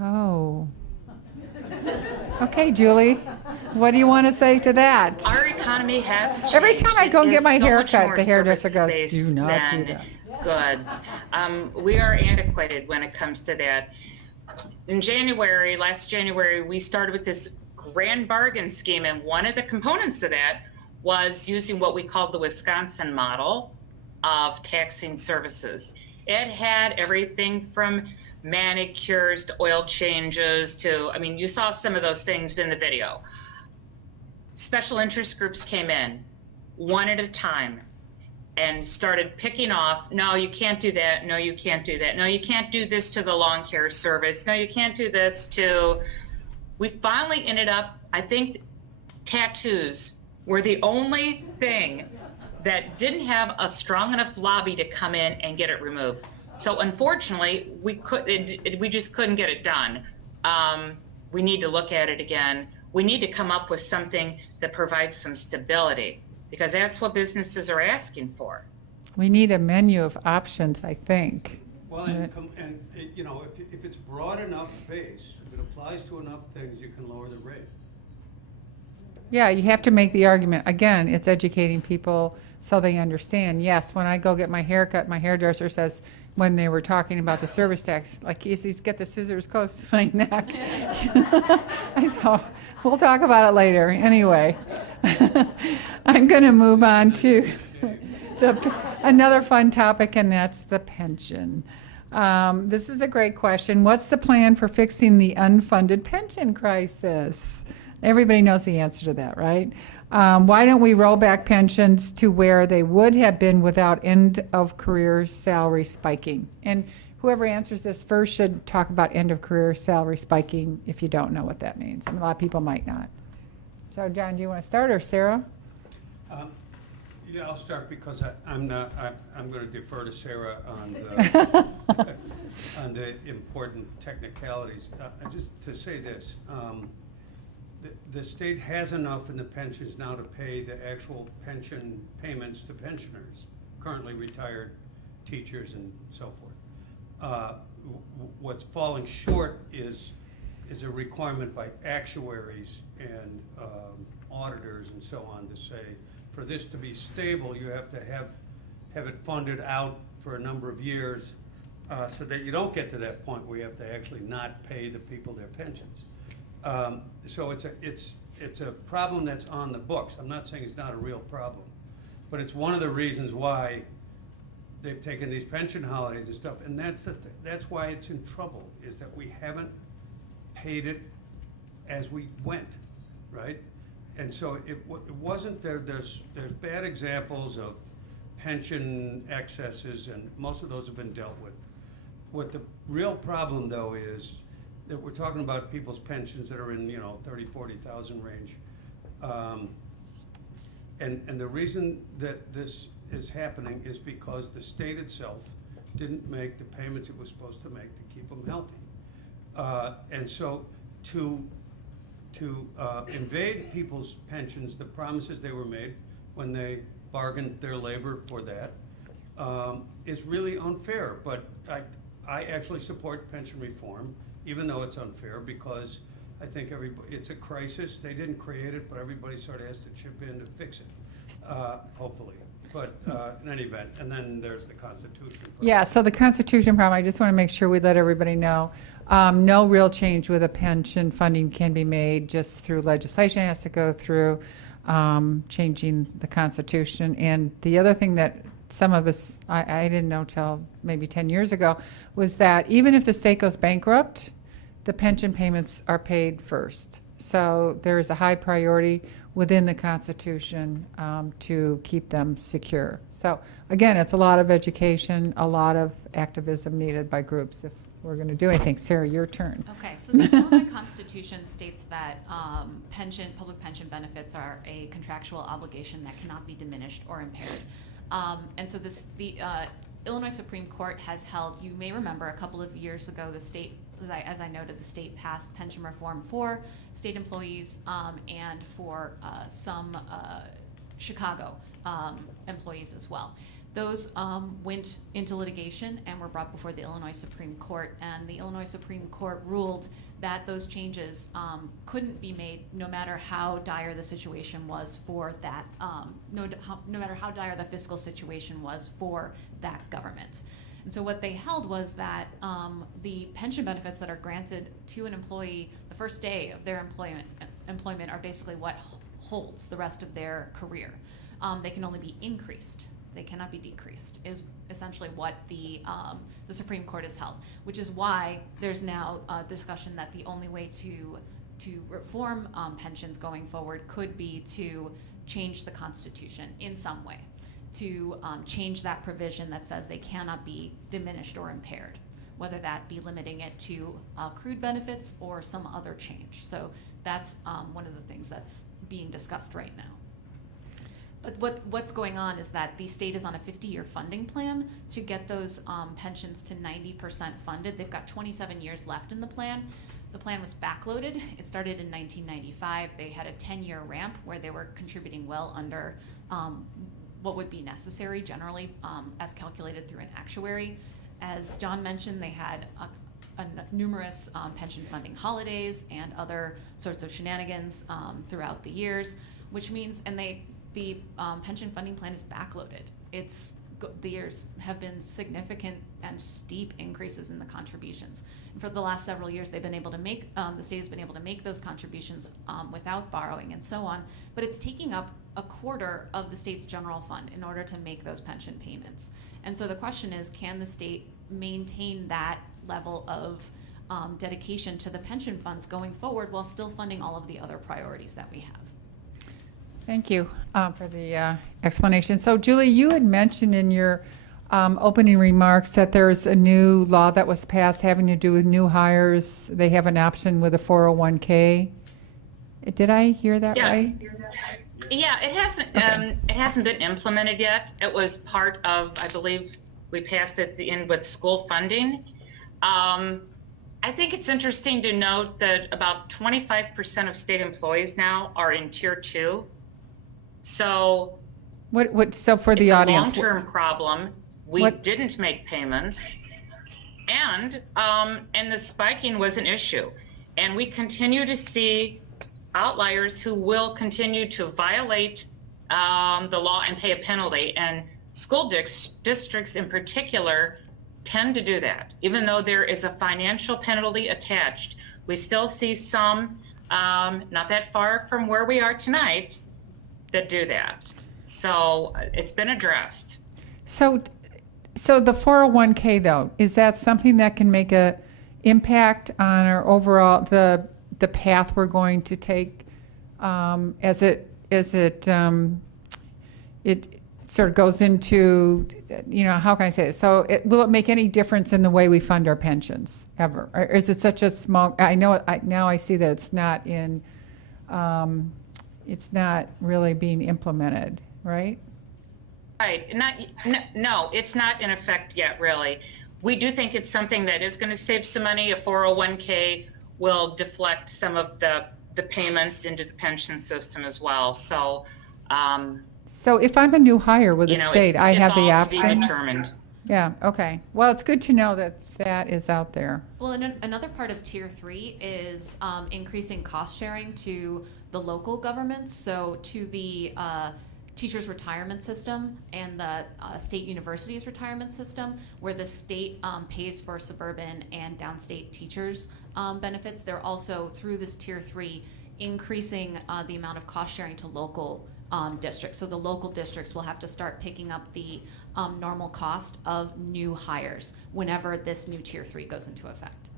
Oh. Okay, Julie, what do you want to say to that? Our economy has changed. Every time I go and It get is my so hair much cut, more the hairdresser goes, service-based "Do not do than that." Goods. We are antiquated when it comes to that. In last January, we started with this grand bargain scheme, and one of the components of that was using what we called the Wisconsin model of taxing services. It had everything from manicures to oil changes to, you saw some of those things in the video. Special interest groups came in one at a time and started picking off, no, you can't do that, no, you can't do that, no, you can't do this to the lawn care service, no, you can't do this to, we finally ended up, I think tattoos were the only thing that didn't have a strong enough lobby to come in and get it removed. So unfortunately, we just couldn't get it done. We need to look at it again. We need to come up with something that provides some stability, because that's what businesses are asking for. We need a menu of options, I think. Well, if it's broad enough base, if it applies to enough things, you can lower the rate. Yeah, you have to make the argument. Again, it's educating people so they understand. Yes, when I go get my hair cut, my hairdresser says, when they were talking about the service tax, like, he's get the scissors close to my neck. I said, oh, we'll talk about it later. Anyway, I'm going to move on to another fun topic, and that's the pension. This is a great question. What's the plan for fixing the unfunded pension crisis? Everybody knows the answer to that, right? Why don't we roll back pensions to where they would have been without end-of-career salary spiking? And whoever answers this first should talk about end-of-career salary spiking if you don't know what that means. And a lot of people might not. So, John, do you want to start, or Sarah? Yeah, I'll start because I'm going to defer to Sarah on the important technicalities. Just to say this. The state has enough in the pensions now to pay the actual pension payments to pensioners, currently retired teachers and so forth. What's falling short is a requirement by actuaries and auditors and so on to say, for this to be stable, you have to have it funded out for a number of years so that you don't get to that point where you have to actually not pay the people their pensions. So it's a problem that's on the books. I'm not saying it's not a real problem, but it's one of the reasons why they've taken these pension holidays and stuff. And that's why it's in trouble, is that we haven't paid it as we went, right? And so it wasn't there. There's bad examples of pension excesses, and most of those have been dealt with. What the real problem, though, is that we're talking about people's pensions that are in, 30, 40,000 range. And the reason that this is happening is because the state itself didn't make the payments it was supposed to make to keep them healthy. And so to invade people's pensions, the promises they were made when they bargained their labor for that, is really unfair. But I actually support pension reform, even though it's unfair, because I think it's a crisis. They didn't create it, but everybody sort of has to chip in to fix it, hopefully. But in any event, and then there's the Constitution. Yeah, so the Constitution problem, I just want to make sure we let everybody know. No real change with a pension funding can be made just through legislation. It has to go through changing the Constitution. And the other thing that some of us, I didn't know till maybe 10 years ago, was that even if the state goes bankrupt, the pension payments are paid first. So there is a high priority within the Constitution to keep them secure. So again, it's a lot of education, a lot of activism needed by groups if we're going to do anything. Sarah, your turn. Okay, so the Illinois Constitution states that public pension benefits are a contractual obligation that cannot be diminished or impaired. And so the Illinois Supreme Court has held, you may remember a couple of years ago, the state, as I noted, the state passed pension reform for state employees and for some Chicago employees as well. Those went into litigation and were brought before the Illinois Supreme Court, and the Illinois Supreme Court ruled that those changes couldn't be made no matter how dire the situation was for that, no matter how dire the fiscal situation was for that government. And so what they held was that the pension benefits that are granted to an employee the first day of their employment are basically what holds the rest of their career. They can only be increased. They cannot be decreased, is essentially what the Supreme Court has held, which is why there's now a discussion that the only way to reform pensions going forward could be to change the Constitution in some way, to change that provision that says they cannot be diminished or impaired, whether that be limiting it to accrued benefits or some other change. So that's one of the things that's being discussed right now. But what's going on is that the state is on a 50-year funding plan to get those pensions to 90% funded. They've got 27 years left in the plan. The plan was backloaded. It started in 1995. They had a 10-year ramp where they were contributing well under what would be necessary generally as calculated through an actuary. As John mentioned, they had numerous pension funding holidays and other sorts of shenanigans throughout the years, which means, the pension funding plan is backloaded. The years have been significant and steep increases in the contributions. And for the last several years, they've been able to make, the state has been able to make those contributions without borrowing and so on, but it's taking up a quarter of the state's general fund in order to make those pension payments. And so the question is, can the state maintain that level of dedication to the pension funds going forward while still funding all of the other priorities that we have? Thank you for the explanation. So, Julie, you had mentioned in your opening remarks that there's a new law that was passed having to do with new hires. They have an option with a 401k. Did I hear that right? Yeah, it hasn't been implemented yet. It was part of, I believe, we passed it in with school funding. I think it's interesting to note that about 25% of state employees now are in Tier 2. So so for the audience, it's a long-term problem. We didn't make payments, and the spiking was an issue. And we continue to see outliers who will continue to violate the law and pay a penalty. And school districts in particular tend to do that. Even though there is a financial penalty attached, we still see some, not that far from where we are tonight, that do that. So it's been addressed. So the 401k though, is that something that can make a impact on our overall the path we're going to take as it sort of goes into, how can I say it? So will it make any difference in the way we fund our pensions ever? Or is it such a small, now I see that it's not in, it's not really being implemented, right? Right. No, it's not in effect yet, really. We do think it's something that is going to save some money. A 401k will deflect some of the payments into the pension system as well. So, So if I'm a new hire with the you know, state, I have the it's all to be option? determined. Yeah, okay. Well, it's good to know that that is out there. Well, and another part of Tier 3 is increasing cost sharing to the local governments, so to the teachers' retirement system and the state universities' retirement system, where the state pays for suburban and downstate teachers' benefits. They're also, through this Tier 3, increasing the amount of cost sharing to local districts. So the local districts will have to start picking up the normal cost of new hires whenever this new Tier 3 goes into effect.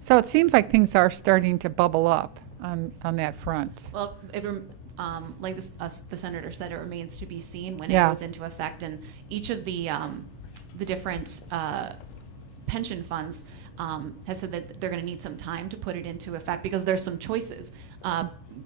So it seems like things are starting to bubble up on that front. Well, like the senator said, it remains to be seen when Yeah. it goes into effect, and each of the different pension funds has said that they're going to need some time to put it into effect because there's some choices.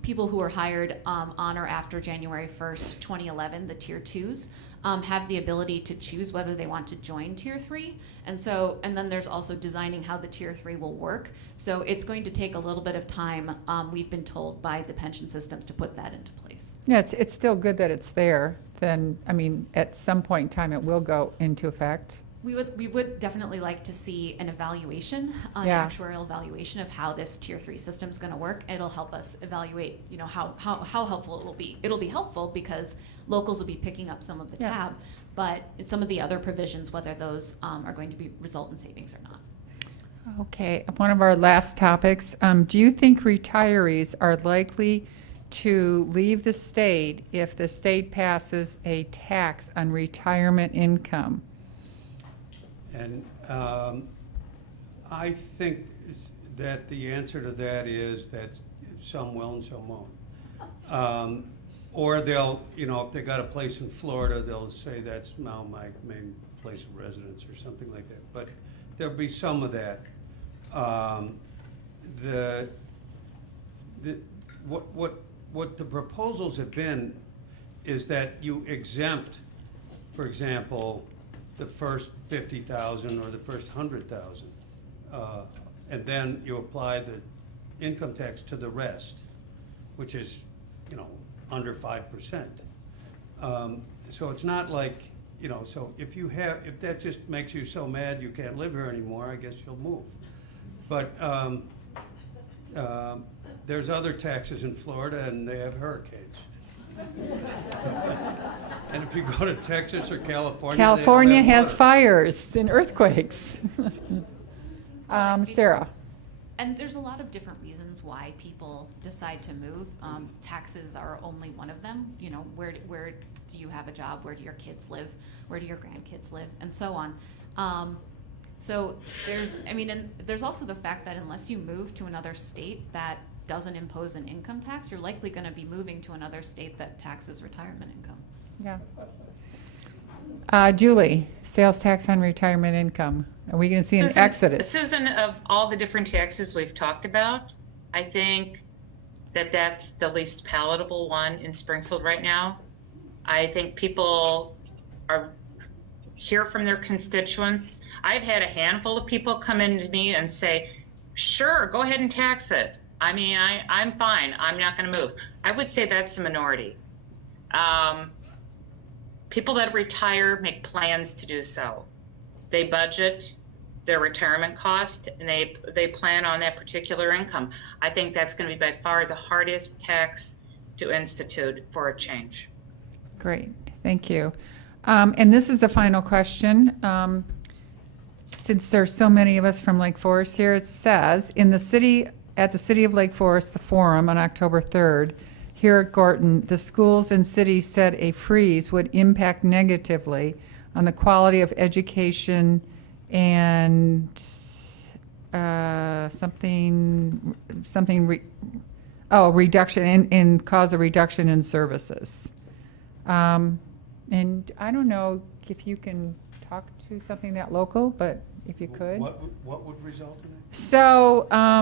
People who are hired on or after January 1st, 2011, the Tier 2s, have the ability to choose whether they want to join Tier 3. And then there's also designing how the Tier 3 will work. So it's going to take a little bit of time, we've been told, by the pension systems to put that into place. Yeah, it's still good that it's there. Then, I mean, at some point in time, it will go into effect. We would definitely like to see an evaluation, an Yeah. actuarial evaluation of how this Tier 3 system is going to work. It'll help us evaluate, you know, how helpful it will be. It'll be helpful because locals will be picking up some of the Yeah. tab, but it's some of the other provisions, whether those are going to result in savings or not. Okay, one of our last topics. Do you think retirees are likely to leave the state if the state passes a tax on retirement income? And I think that the answer to that is that some will and some won't. Or they'll, you know, if they got a place in Florida, they'll say that's now my main place of residence or something like that. But there'll be some of that. What the proposals have been is that you exempt, for example, the first 50,000 or the first 100,000, and then you apply the income tax to the rest, which is, you know, under 5%. So it's not like, you know, so if that just makes you so mad you can't live here anymore, I guess you'll move. But there's other taxes in Florida, and they have hurricanes. And if you go to Texas or California, California they don't have has water. fires and earthquakes. Sarah? And there's a lot of different reasons why people decide to move. Taxes are only one of them. You know, where do you have a job? Where do your kids live? Where do your grandkids live? And so on. So there's also the fact that unless you move to another state that doesn't impose an income tax, you're likely going to be moving to another state that taxes retirement income. Yeah. Julie, sales tax on retirement income. Are we going to see an exodus? Susan, of all the different taxes we've talked about, I think that that's the least palatable one in Springfield right now. I think people are hear from their constituents. I've had a handful of people come in to me and say, sure, go ahead and tax it. I mean, I'm fine. I'm not going to move. I would say that's a minority. People that retire make plans to do so. They budget their retirement cost, and they plan on that particular income. I think that's going to be by far the hardest tax to institute for a change. Great, thank you. And this is the final question. Since there's so many of us from Lake Forest here, it says, at the City of Lake Forest, the Forum on October 3rd, here at Gorton, the schools and city said a freeze would impact negatively on the quality of education and reduction in cause a reduction in services. And I don't know if you can talk to something that local, but if you could. What would result in it? So, I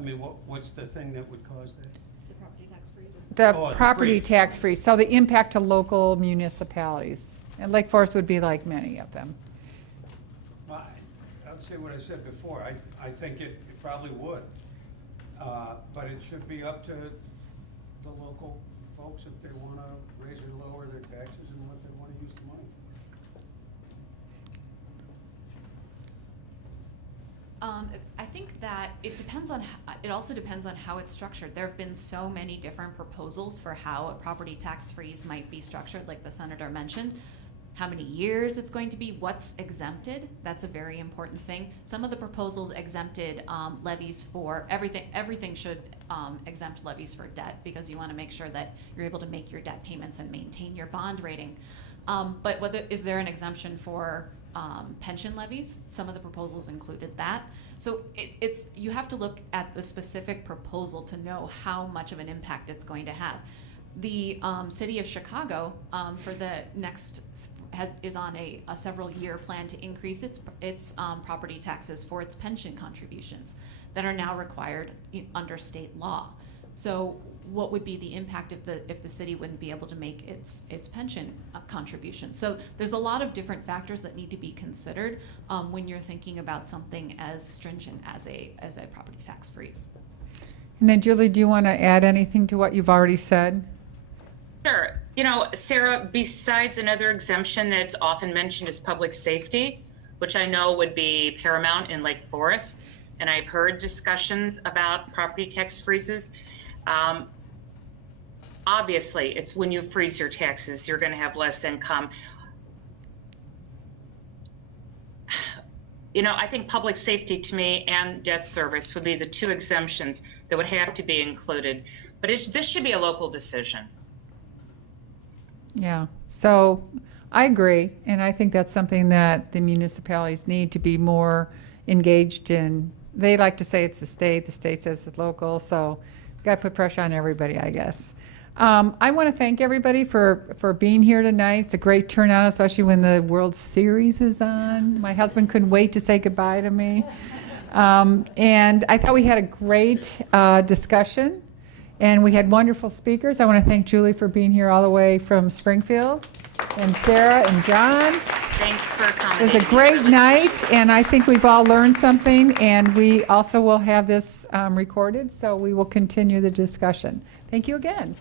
mean, what's the thing that would cause that? The property tax freeze. the Oh, the property free. tax free, so the impact to local municipalities. And Lake Forest would be like many of them. Well, I'll say what I said before. I think it probably would. But it should be up to the local folks if they want to raise or lower their taxes and what they want to use the money for. I think that it depends on, it also depends on how it's structured. There have been so many different proposals for how a property tax freeze might be structured, like the senator mentioned. How many years it's going to be, what's exempted, that's a very important thing. Some of the proposals exempted levies for everything. Everything should exempt levies for debt, because you want to make sure that you're able to make your debt payments and maintain your bond rating. But is there an exemption for pension levies? Some of the proposals included that. So you have to look at the specific proposal to know how much of an impact it's going to have. The city of Chicago for the next is on a several-year plan to increase its property taxes for its pension contributions that are now required under state law. So what would be the impact if the city wouldn't be able to make its pension contribution? So there's a lot of different factors that need to be considered when you're thinking about something as stringent as a property tax freeze. And then Julie, do you want to add anything to what you've already said? Sure. You know, Sarah, besides another exemption that's often mentioned is public safety, which I know would be paramount in Lake Forest, and I've heard discussions about property tax freezes. Obviously, it's when you freeze your taxes, you're going to have less income. You know, I think public safety to me and debt service would be the two exemptions that would have to be included. But this should be a local decision. Yeah, so I agree, and I think that's something that the municipalities need to be more engaged in. They like to say it's the state says it's local, so we've got to put pressure on everybody, I guess. I want to thank everybody for being here tonight. It's a great turnout, especially when the World Series is on. My husband couldn't wait to say goodbye to me. And I thought we had a great discussion. And we had wonderful speakers. I want to thank Julie for being here all the way from Springfield, and Sarah and John. Thanks for coming. It was a great night, and I think we've all learned something, and we also will have this recorded, so we will continue the discussion. Thank you again.